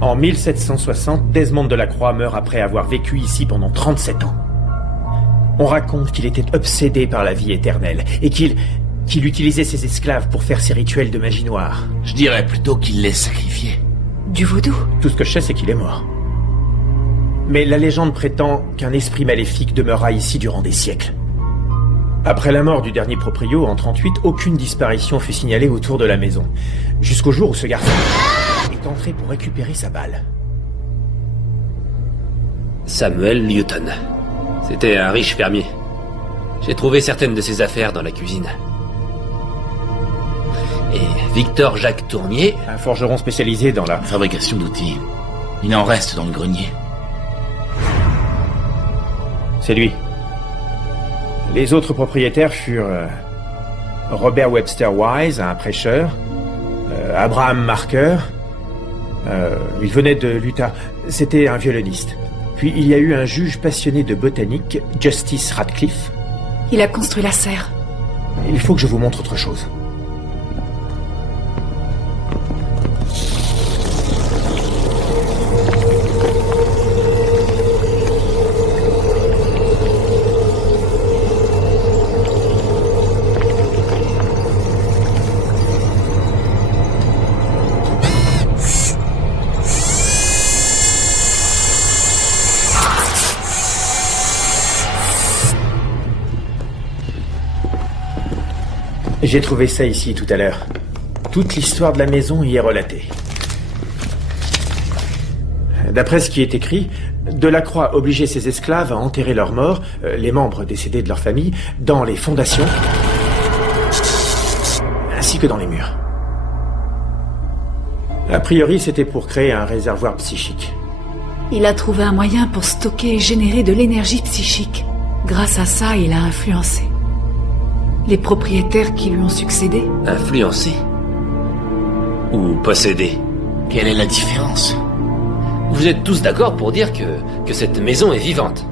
En 1760, Desmond de la Croix meurt après avoir vécu ici pendant 37 ans. On raconte qu'il était obsédé par la vie éternelle et qu'il utilisait ses esclaves pour faire ses rituels de magie noire. Je dirais plutôt qu'il les sacrifiait. Du vaudou? Tout ce que je sais, c'est qu'il est mort. Mais la légende prétend qu'un esprit maléfique demeura ici durant des siècles. Après la mort du dernier proprio, en 38, aucune disparition fut signalée autour de la maison. Jusqu'au jour où ce garçon est entré pour récupérer sa balle. Samuel Newton. C'était un riche fermier. J'ai trouvé certaines de ses affaires dans la cuisine. Et Victor Jacques Tournier... Un forgeron spécialisé dans la fabrication d'outils. Il en reste dans le grenier. C'est lui. Les autres propriétaires furent Robert Webster Wise, un prêcheur, Abraham Marker, il venait de l'Utah, c'était un violoniste. Puis il y a eu un juge passionné de botanique, Justice Radcliffe. Il a construit la serre. Il faut que je vous montre autre chose. J'ai trouvé ça ici tout à l'heure. Toute l'histoire de la maison y est relatée. D'après ce qui est écrit, Delacroix obligeait ses esclaves à enterrer leurs morts, les membres décédés de leur famille, dans les fondations, ainsi que dans les murs. A priori, c'était pour créer un réservoir psychique. Il a trouvé un moyen pour stocker et générer de l'énergie psychique. Grâce à ça, il a influencé les propriétaires qui lui ont succédé. Influencé? Ou possédé? Quelle est la différence? Vous êtes tous d'accord pour dire que cette maison est vivante?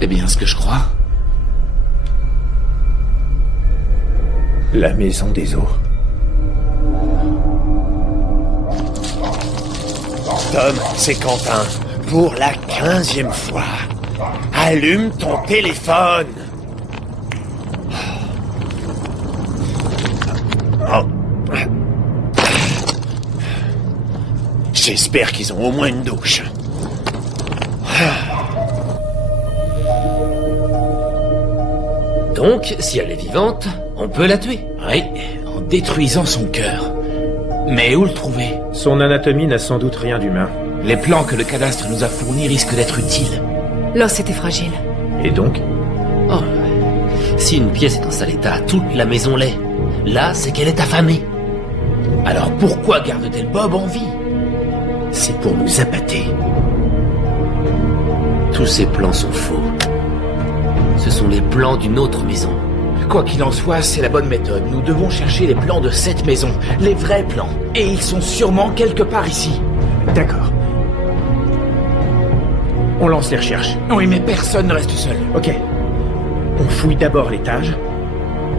C'est bien ce que je crois. La maison des eaux. Tom, c'est Quentin. Pour la 15e fois. Allume ton téléphone. Oh. J'espère qu'ils ont au moins une douche. Donc, si elle est vivante, on peut la tuer. Oui, en détruisant son cœur. Mais où le trouver? Son anatomie n'a sans doute rien d'humain. Les plans que le cadastre nous a fournis risquent d'être utiles. L'os était fragile. Et donc? Oh, si une pièce est en sale état, toute la maison l'est. Là, c'est qu'elle est affamée. Alors pourquoi garde-t-elle Bob en vie? C'est pour nous appâter. Tous ces plans sont faux. Ce sont les plans d'une autre maison. Quoi qu'il en soit, c'est la bonne méthode. Nous devons chercher les plans de cette maison. Les vrais plans. Et ils sont sûrement quelque part ici. D'accord. On lance les recherches. Oui, mais personne ne reste seul. Ok. On fouille d'abord l'étage.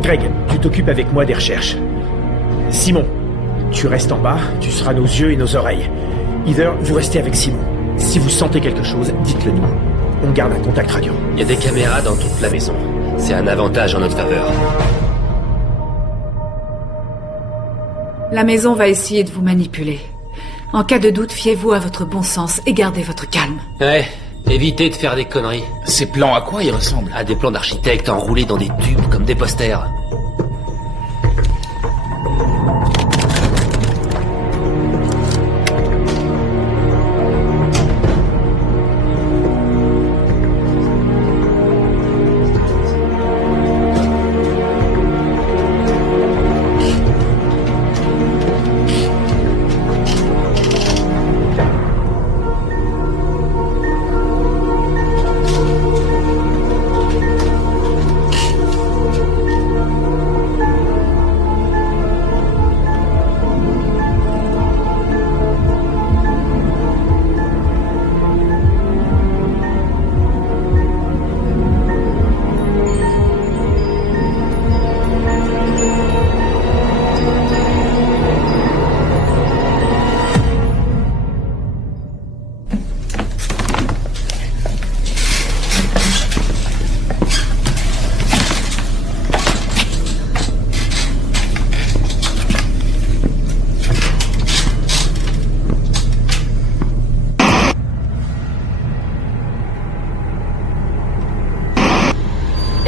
Greg, tu t'occupes avec moi des recherches. Simon, tu restes en bas, tu seras nos yeux et nos oreilles. Heather, vous restez avec Simon. Si vous sentez quelque chose, dites-le nous. On garde un contact radio. Il y a des caméras dans toute la maison. C'est un avantage en notre faveur. La maison va essayer de vous manipuler. En cas de doute, fiez-vous à votre bon sens et gardez votre calme. Ouais, évitez de faire des conneries. Ces plans, à quoi ils ressemblent? À des plans d'architectes enroulés dans des tubes comme des posters.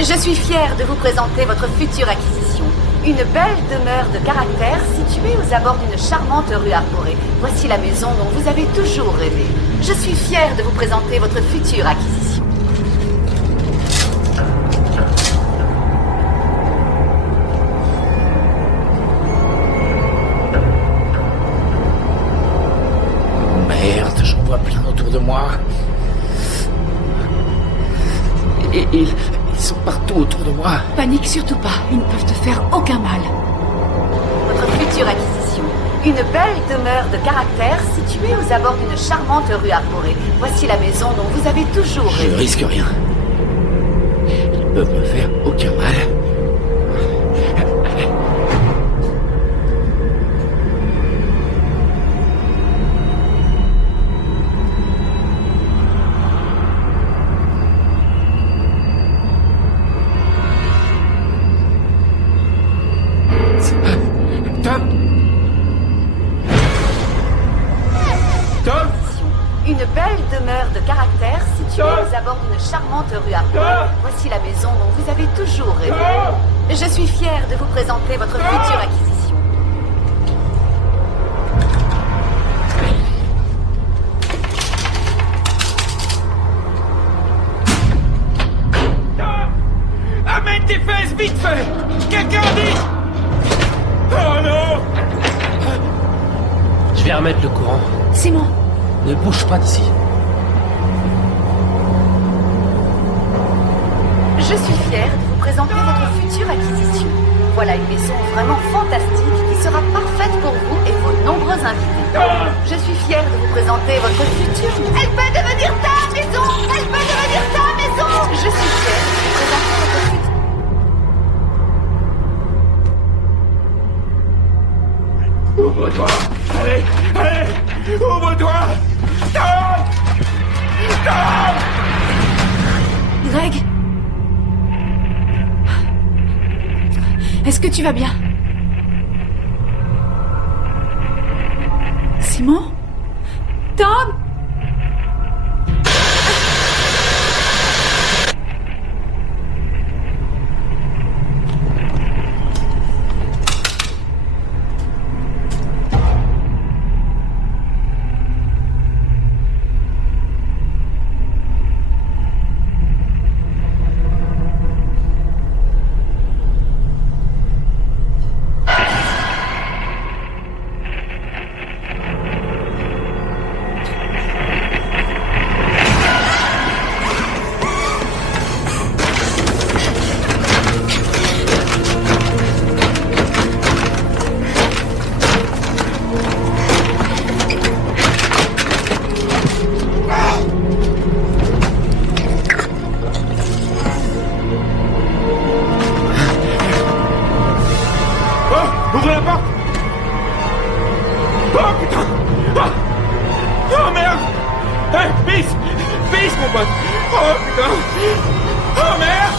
Je suis fière de vous présenter votre future acquisition. Une belle demeure de caractère située aux abords d'une charmante rue arborée. Voici la maison dont vous avez toujours rêvé. Je suis fière de vous présenter votre future acquisition. Merde, j'en vois plein autour de moi. Et ils sont partout autour de moi. Panique surtout pas, ils ne peuvent te faire aucun mal. Votre future acquisition. Une belle demeure de caractère située aux abords d'une charmante rue arborée. Voici la maison dont vous avez toujours Je rêvé. ne risque rien. Ils peuvent me faire aucun mal. Une belle demeure de caractère située aux abords d'une charmante rue arborée. Voici la maison dont vous avez toujours rêvé. Je suis fière de vous présenter votre future acquisition. Amène tes fesses, vite fait! Quelqu'un dit! Oh non! Je vais remettre le courant. Simon! Ne bouge pas d'ici. Je suis fière de vous présenter votre future acquisition. Voilà une maison vraiment fantastique qui sera parfaite pour vous et vos nombreux invités. Je suis fière de vous présenter votre future... Elle peut devenir ta maison! Elle peut devenir ta maison! Je Greg? Est-ce que tu vas bien? Simon? Tom? Ouvrez la porte! Oh putain! Ah! Oh merde! Hey, Peace! Peace, mon pote! Oh putain! Oh merde!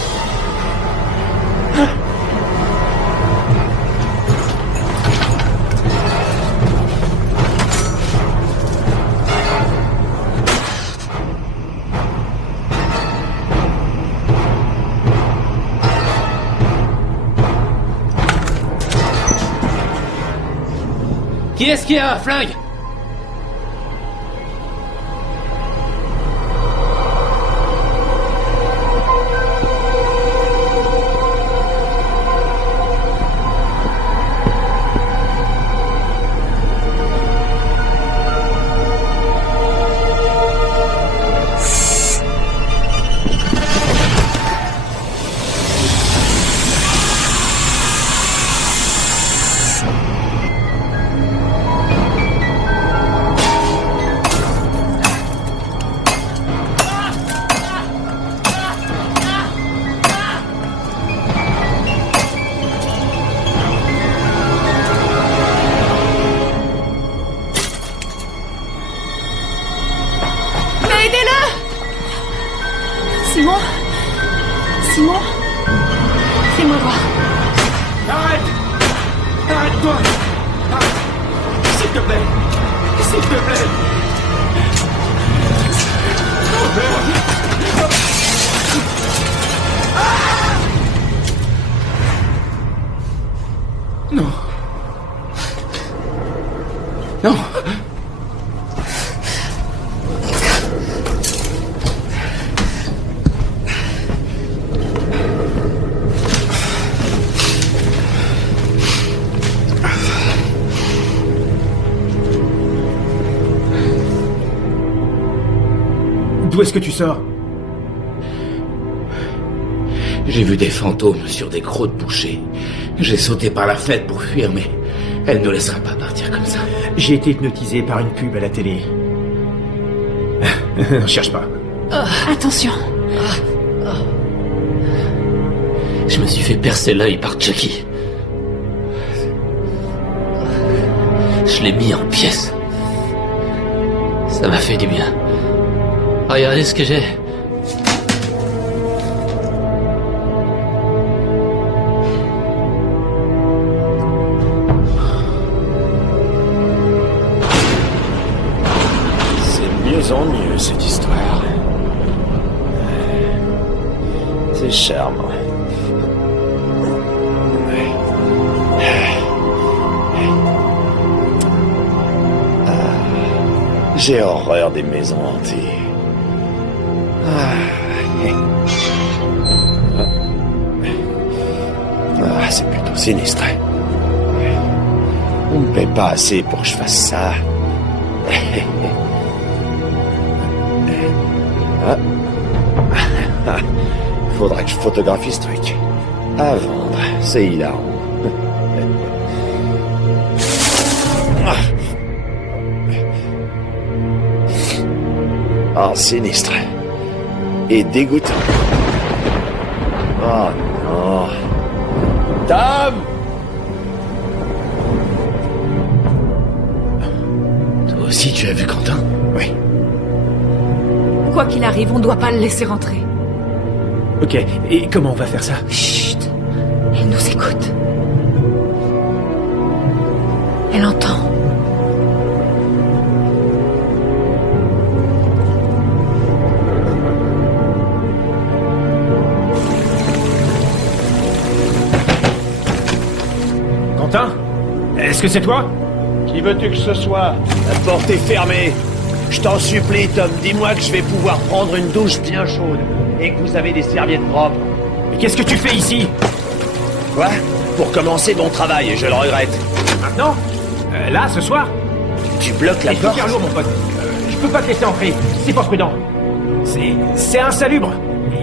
Qui est-ce qui a un flingue? Simon? Simon? Fais-moi voir. Arrête! Arrête-toi! Arrête! S'il te plaît! S'il te plaît! Oh merde! Non. Non. D'où est-ce que tu sors? J'ai vu des fantômes sur des crocs de boucher. J'ai sauté par la fenêtre pour fuir, mais elle ne laissera pas partir comme ça. J'ai été hypnotisé par une pub à la télé. Ne cherche pas. Attention. Je me suis fait percer l'œil par Chucky. Je l'ai mis en pièces. Ça m'a fait du bien. Regardez ce que j'ai. C'est de mieux en mieux, cette histoire. C'est charmant. J'ai horreur des maisons hantées. C'est plutôt sinistre. On me paie pas assez pour que je fasse ça. Faudra que je photographie ce truc. À vendre, c'est hilarant. Oh, sinistre. Et dégoûtant. Oh non. Tom! Toi aussi, tu as vu Quentin? Oui. Quoi qu'il arrive, on ne doit pas le laisser rentrer. Ok, et comment on va faire ça? Chut. Elle nous écoute. Elle entend. Quentin? Est-ce que c'est toi? Qui veux-tu que ce soit? La porte est fermée. Je t'en supplie, Tom, dis-moi que je vais pouvoir prendre une douche bien chaude et que vous avez des serviettes propres. Mais qu'est-ce que tu fais ici? Quoi? Pour commencer mon travail, et je le regrette. Maintenant? Là, ce soir? Tu bloques la C'est porte? super lourd, mon pote. Je peux pas te laisser entrer. C'est pas prudent. C'est insalubre.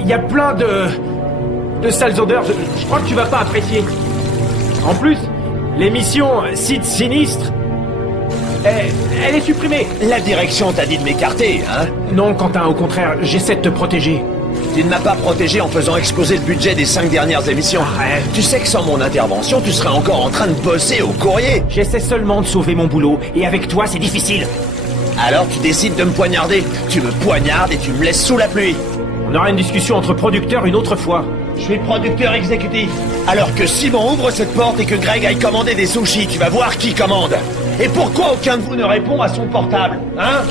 Il y a plein de sales odeurs. Je crois que tu vas pas apprécier. En plus, l'émission Site Sinistre, elle est supprimée. La direction t'a dit de m'écarter, hein? Non, Quentin, au contraire, j'essaie de te protéger. Tu ne m'as pas protégé en faisant exploser le budget des 5 dernières émissions. Arrête. Tu sais que sans mon intervention, tu serais encore en train de bosser au courrier. J'essaie seulement de sauver mon boulot, et avec toi, c'est difficile. Alors tu décides de me poignarder. Tu me poignardes et tu me laisses sous la pluie. On aura une discussion entre producteurs une autre fois. Je suis producteur exécutif. Alors que Simon ouvre cette porte et que Greg aille commander des sushis, tu vas voir qui commande. Et pourquoi aucun de vous ne répond à son portable, hein?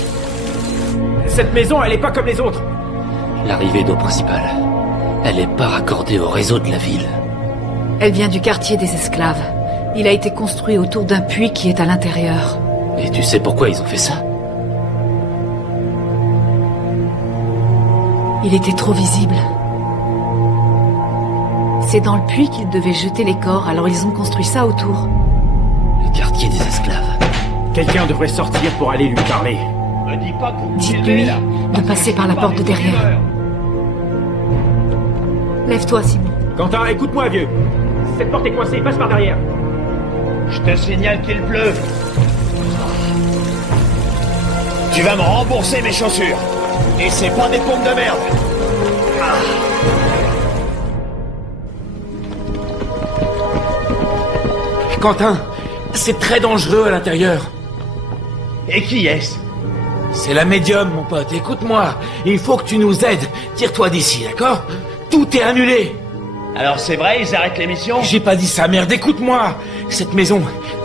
Cette maison, elle est pas comme les autres. L'arrivée d'eau principale, elle est pas raccordée au réseau de la ville. Elle vient du quartier des esclaves. Il a été construit autour d'un puits qui est à l'intérieur. Et tu sais pourquoi ils ont fait ça? Il était trop visible. C'est dans le puits qu'ils devaient jeter les corps, alors ils ont construit ça autour. Le quartier des esclaves. Quelqu'un devrait sortir pour aller lui parler. Me dis pas que vous me Dites-lui filmez, là. de passer par la porte de derrière. Lève-toi, Simon. Quentin, écoute-moi, vieux. Cette porte est coincée, passe par derrière. Je te signale qu'il pleut. Tu vas me rembourser mes chaussures. Et c'est pas des pompes de merde. Quentin, c'est très dangereux à l'intérieur. Et qui est-ce? C'est la médium, mon pote. Écoute-moi. Il faut que tu nous aides. Tire-toi d'ici, d'accord? Tout est annulé. Alors c'est vrai, ils arrêtent l'émission? J'ai pas dit ça, merde. Écoute-moi. Cette maison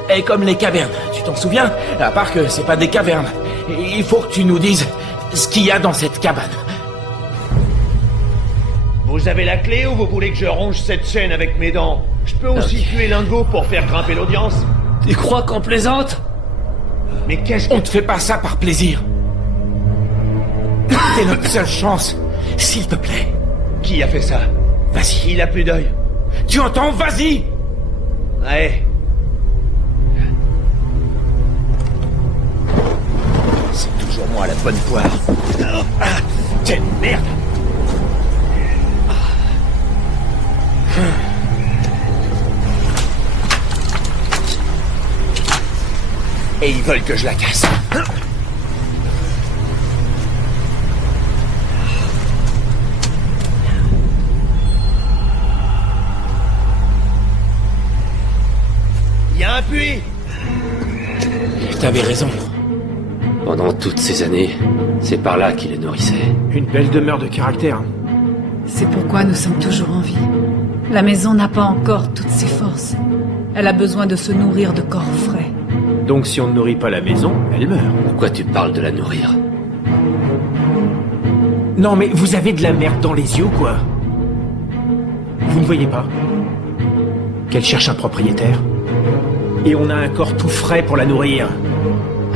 est comme les cavernes. Tu t'en souviens? À part que c'est pas des cavernes. Il faut que tu nous dises ce qu'il y a dans cette cabane. Vous avez la clé ou vous voulez que je ronge cette chaîne avec mes dents? Je peux aussi tuer l'un de vous pour faire grimper l'audience. Tu crois qu'on plaisante? Mais qu'est-ce On que... te fait pas ça par plaisir. T'es notre seule chance. S'il te plaît. Qui a fait ça? Vas-y. Il a plus d'œil. Tu entends? Vas-y. Ouais. C'est toujours moi la bonne poire. Ah, quelle merde! Et ils veulent que je la casse. Il y a un puits. T'avais raison. Pendant toutes ces années, c'est par là qu'il les nourrissait. Une belle demeure de caractère. C'est pourquoi nous sommes toujours en vie. La maison n'a pas encore toutes ses forces. Elle a besoin de se nourrir de corps frais. Donc si on ne nourrit pas la maison, elle meurt. Pourquoi tu parles de la nourrir? Non mais vous avez de la merde dans les yeux ou quoi? Vous ne voyez pas qu'elle cherche un propriétaire? Et on a un corps tout frais pour la nourrir.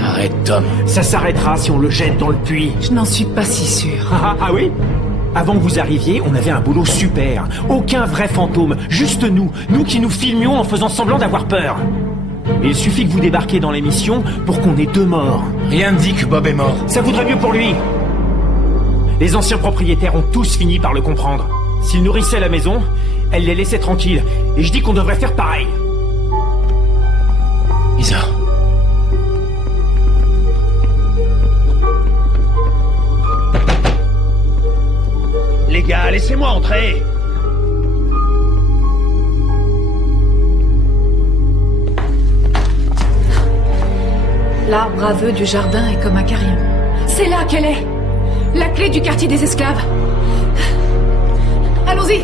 Arrête, Tom. Ça s'arrêtera si on le jette dans le puits. Je n'en suis pas si sûre. Ah oui? Avant que vous arriviez, on avait un boulot super. Aucun vrai fantôme, juste nous. Nous qui nous filmions en faisant semblant d'avoir peur. Mais il suffit que vous débarquiez dans l'émission pour qu'on ait 2 morts. Rien ne dit que Bob est mort. Ça voudrait mieux pour lui. Les anciens propriétaires ont tous fini par le comprendre. S'ils nourrissaient la maison, elle les laissait tranquilles. Et je dis qu'on devrait faire pareil. Isa. Les gars, laissez-moi entrer. L'arbre aveu du jardin est comme un carillon. C'est là qu'elle est! La clé du quartier des esclaves! Allons-y.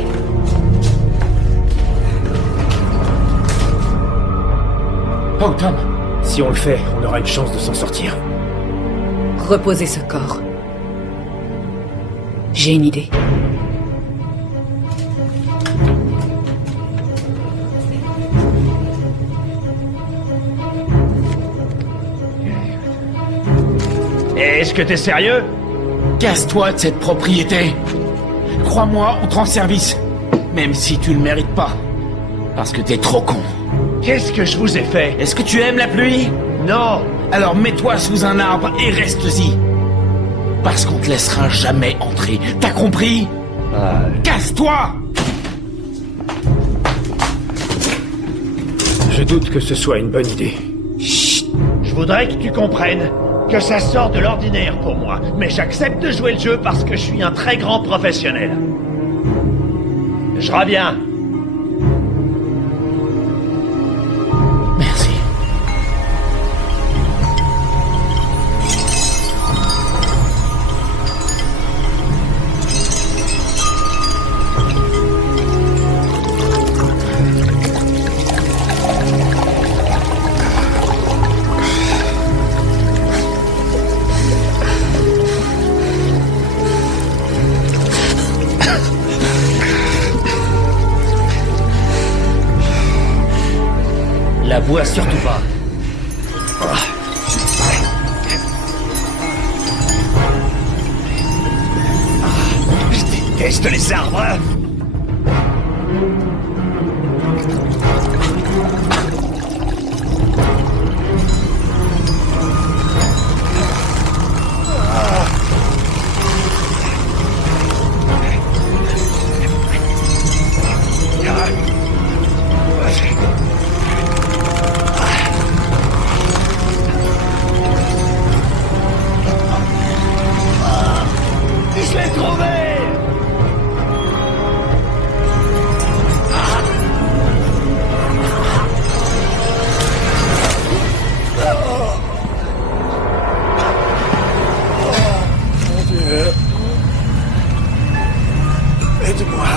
Oh, Tom, si on le fait, on aura une chance de s'en sortir. Reposez ce corps. J'ai une idée. Est-ce que t'es sérieux? Casse-toi de cette propriété. Crois-moi, on te rend service. Même si tu le mérites pas. Parce que t'es trop con. Qu'est-ce que je vous ai fait? Est-ce que tu aimes la pluie? Non. Alors mets-toi sous un arbre et reste-y. Parce qu'on te laissera jamais entrer. T'as compris? Casse-toi! Je doute que ce soit une bonne idée. Chut. Je voudrais que tu comprennes que ça sort de l'ordinaire pour moi. Mais j'accepte de jouer le jeu parce que je suis un très grand professionnel. Je reviens. Merci. La bois surtout pas. Je déteste les arbres. Je l'ai trouvé! Mon Dieu. Aide-moi.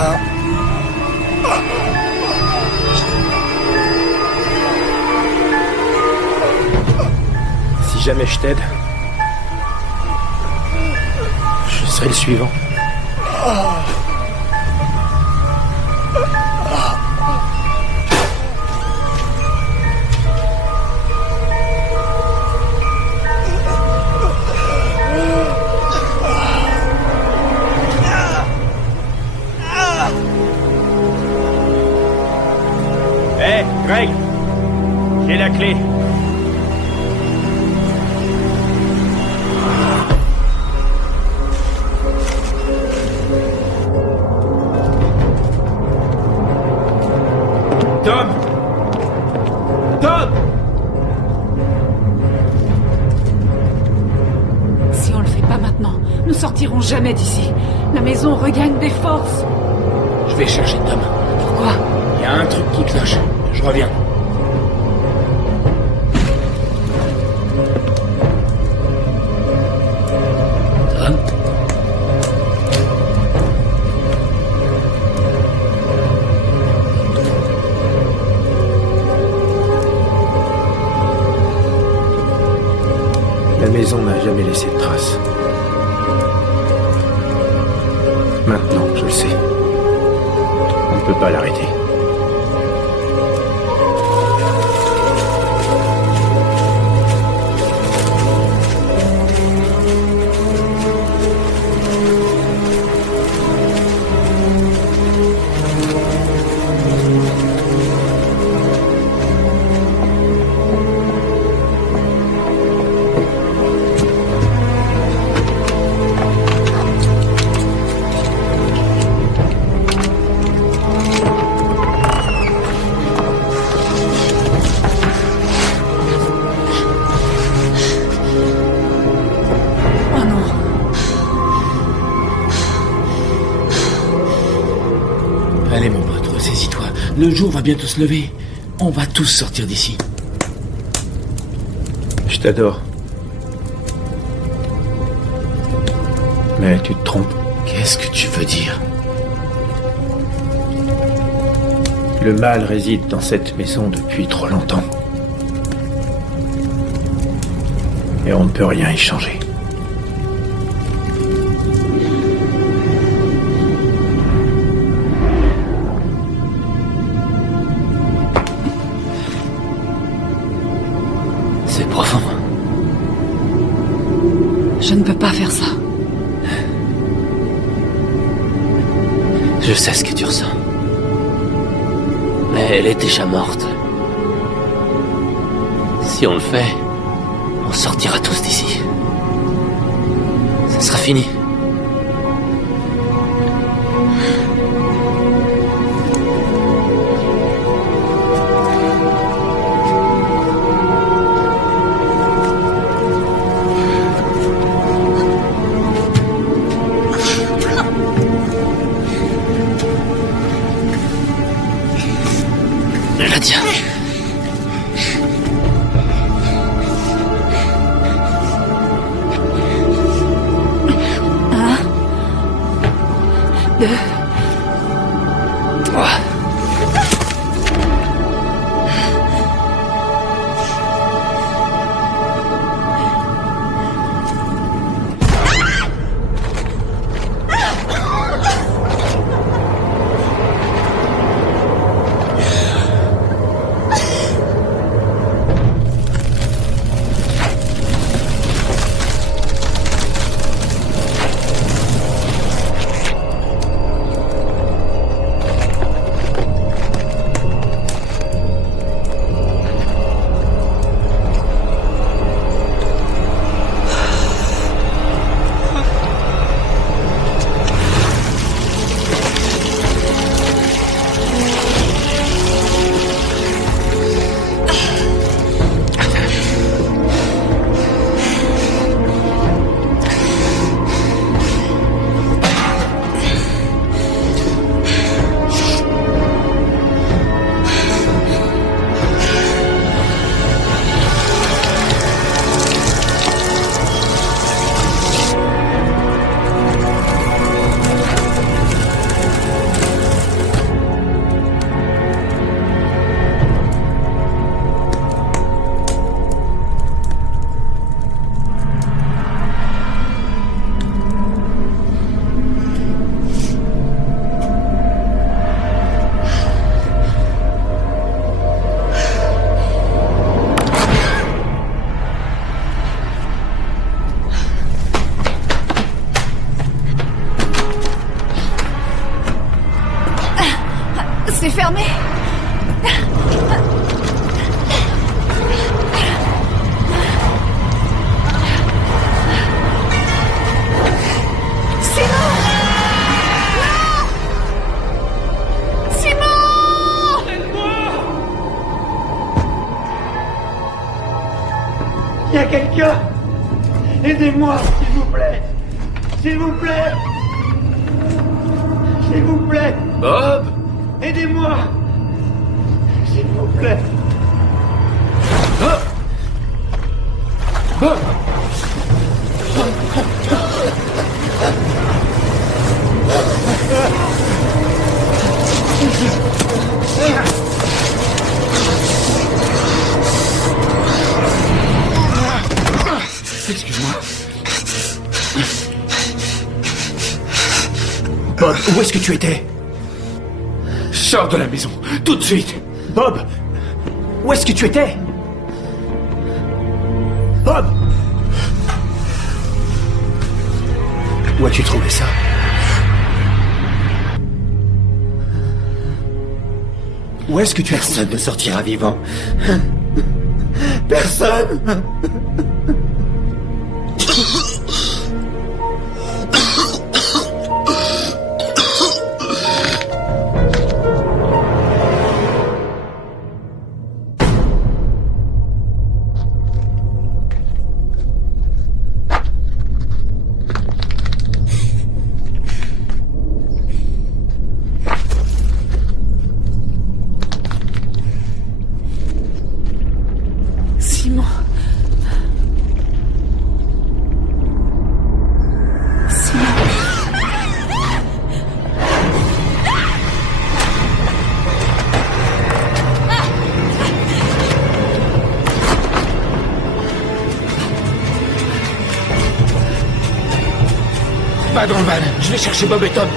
Si jamais je t'aide, je serai le suivant. Hé, Greg! J'ai la clé. Tom! Tom! Si on le fait pas maintenant, nous sortirons jamais d'ici. La maison regagne des forces. Je vais chercher Tom. Pourquoi? Il y a un truc qui cloche. Je reviens. Tom? La maison n'a jamais laissé de traces. Maintenant, je le sais. On ne peut pas l'arrêter. Oh non. Allez mon pote, ressaisis-toi. Le jour va bientôt se lever. On va tous sortir d'ici. Je t'adore. Mais tu te trompes. Qu'est-ce que tu veux dire? Le mal réside dans cette maison depuis trop longtemps. Et on ne peut rien y changer. C'est profond. Je ne peux pas faire ça. Je sais ce que tu ressens. Mais elle est déjà morte. Si on le fait, on sortira tous d'ici. Ça sera fini. Nadia. C'est fermé. Il y a quelqu'un. Aidez-moi, s'il vous plaît. S'il vous plaît. S'il vous plaît. Bob! Aidez-moi. S'il vous plaît. Bob! Bob! Excuse-moi. Bob, où est-ce que tu étais? Sors de la maison, tout de suite. Bob, où est-ce que tu étais? Bob! Où as-tu trouvé ça? Où est-ce que tu as trouvé... Personne ne sortira vivant. Personne. Je vais chercher Bob et Tom.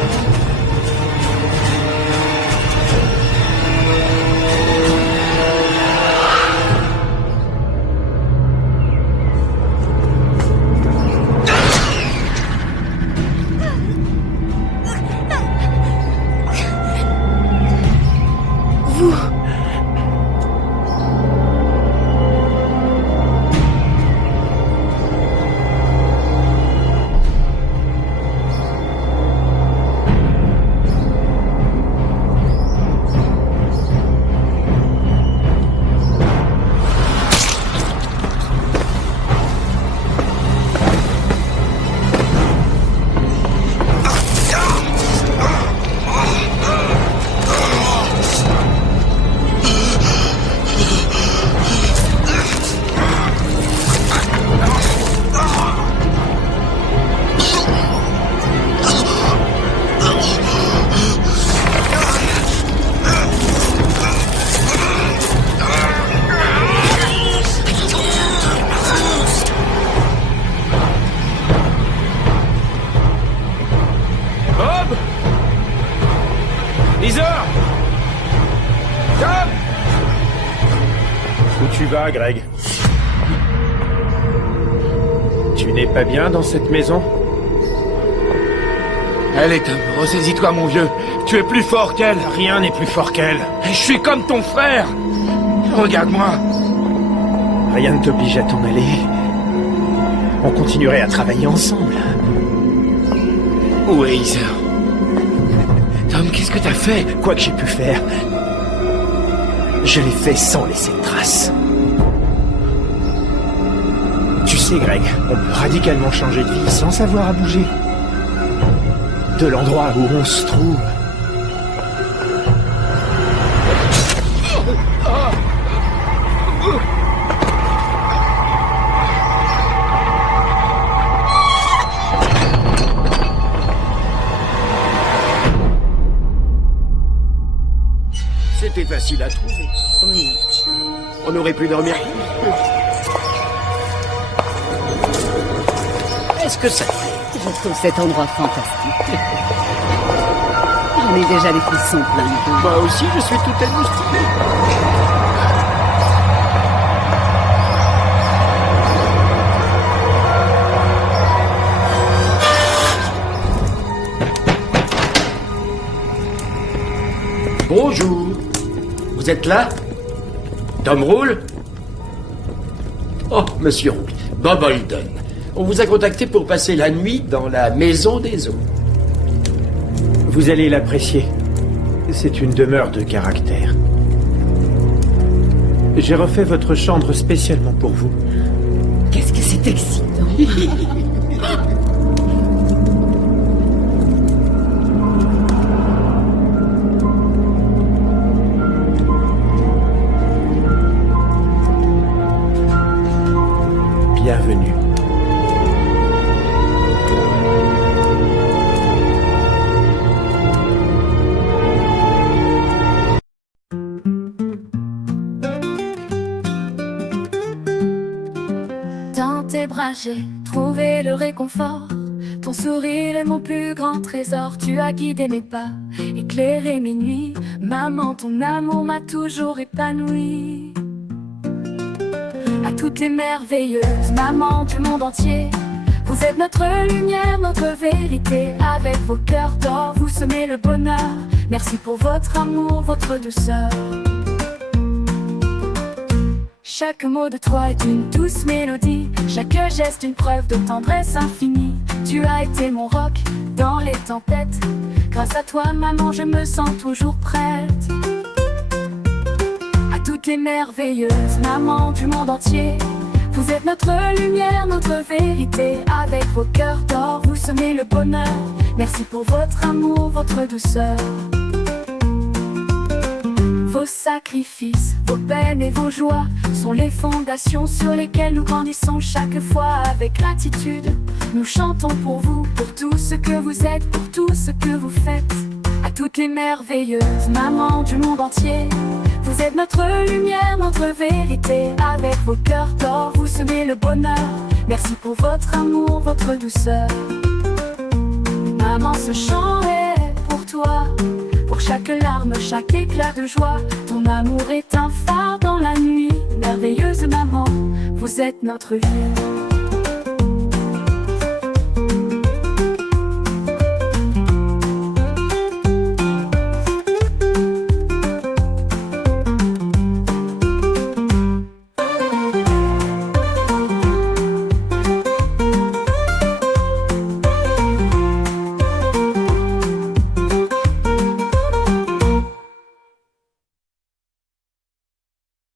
Greg. Tu n'es pas bien dans cette maison? Elle est Tom. Ressaisis-toi, mon vieux. Tu es plus fort qu'elle. Rien n'est plus fort qu'elle. Je suis comme ton frère. Regarde-moi. Rien ne t'oblige à t'en aller. On continuerait à travailler ensemble. Où est Heather? Tom, qu'est-ce que t'as fait? Quoi que j'ai pu faire, je l'ai fait sans laisser de traces. Tu sais, Greg, on peut radicalement changer de vie sans savoir à bouger. De l'endroit où on se trouve. C'était facile à trouver. Oui. On aurait pu dormir. Est-ce que ça te plaît? Je trouve cet endroit fantastique. J'en ai déjà les frissons plein de dos. Moi aussi, je suis tout émoustillé. Bonjour. Vous êtes là? Tom Roule? Oh, Monsieur Roule. Bob Holden. On vous a contacté pour passer la nuit dans la Maison des Eaux. Vous allez l'apprécier. C'est une demeure de caractère. J'ai refait votre chambre spécialement pour vous. Qu'est-ce que c'est excitant. Bienvenue. Dans tes bras, j'ai trouvé le réconfort. Ton sourire est mon plus grand trésor. Tu as guidé mes pas, éclairé mes nuits. Maman, ton amour m'a toujours épanoui. À toutes les merveilleuses mamans du monde entier, vous êtes notre lumière, notre vérité. Avec vos cœurs d'or, vous semez le bonheur. Merci pour votre amour, votre douceur. Chaque mot de toi est une douce mélodie. Chaque geste une preuve de tendresse infinie. Tu as été mon roc dans les tempêtes. Grâce à toi, maman, je me sens toujours prête. À toutes les merveilleuses mamans du monde entier, vous êtes notre lumière, notre vérité. Avec vos cœurs d'or, vous semez le bonheur. Merci pour votre amour, votre douceur. Vos sacrifices, vos peines et vos joies sont les fondations sur lesquelles nous grandissons chaque fois. Avec gratitude, nous chantons pour vous, pour tout ce que vous êtes, pour tout ce que vous faites. À toutes les merveilleuses mamans du monde entier, vous êtes notre lumière, notre vérité. Avec vos cœurs d'or, vous semez le bonheur. Merci pour votre amour, votre douceur. Maman, ce chant est pour toi. Pour chaque larme, chaque éclat de joie. Ton amour est un phare dans la nuit. Merveilleuse maman, vous êtes notre vie.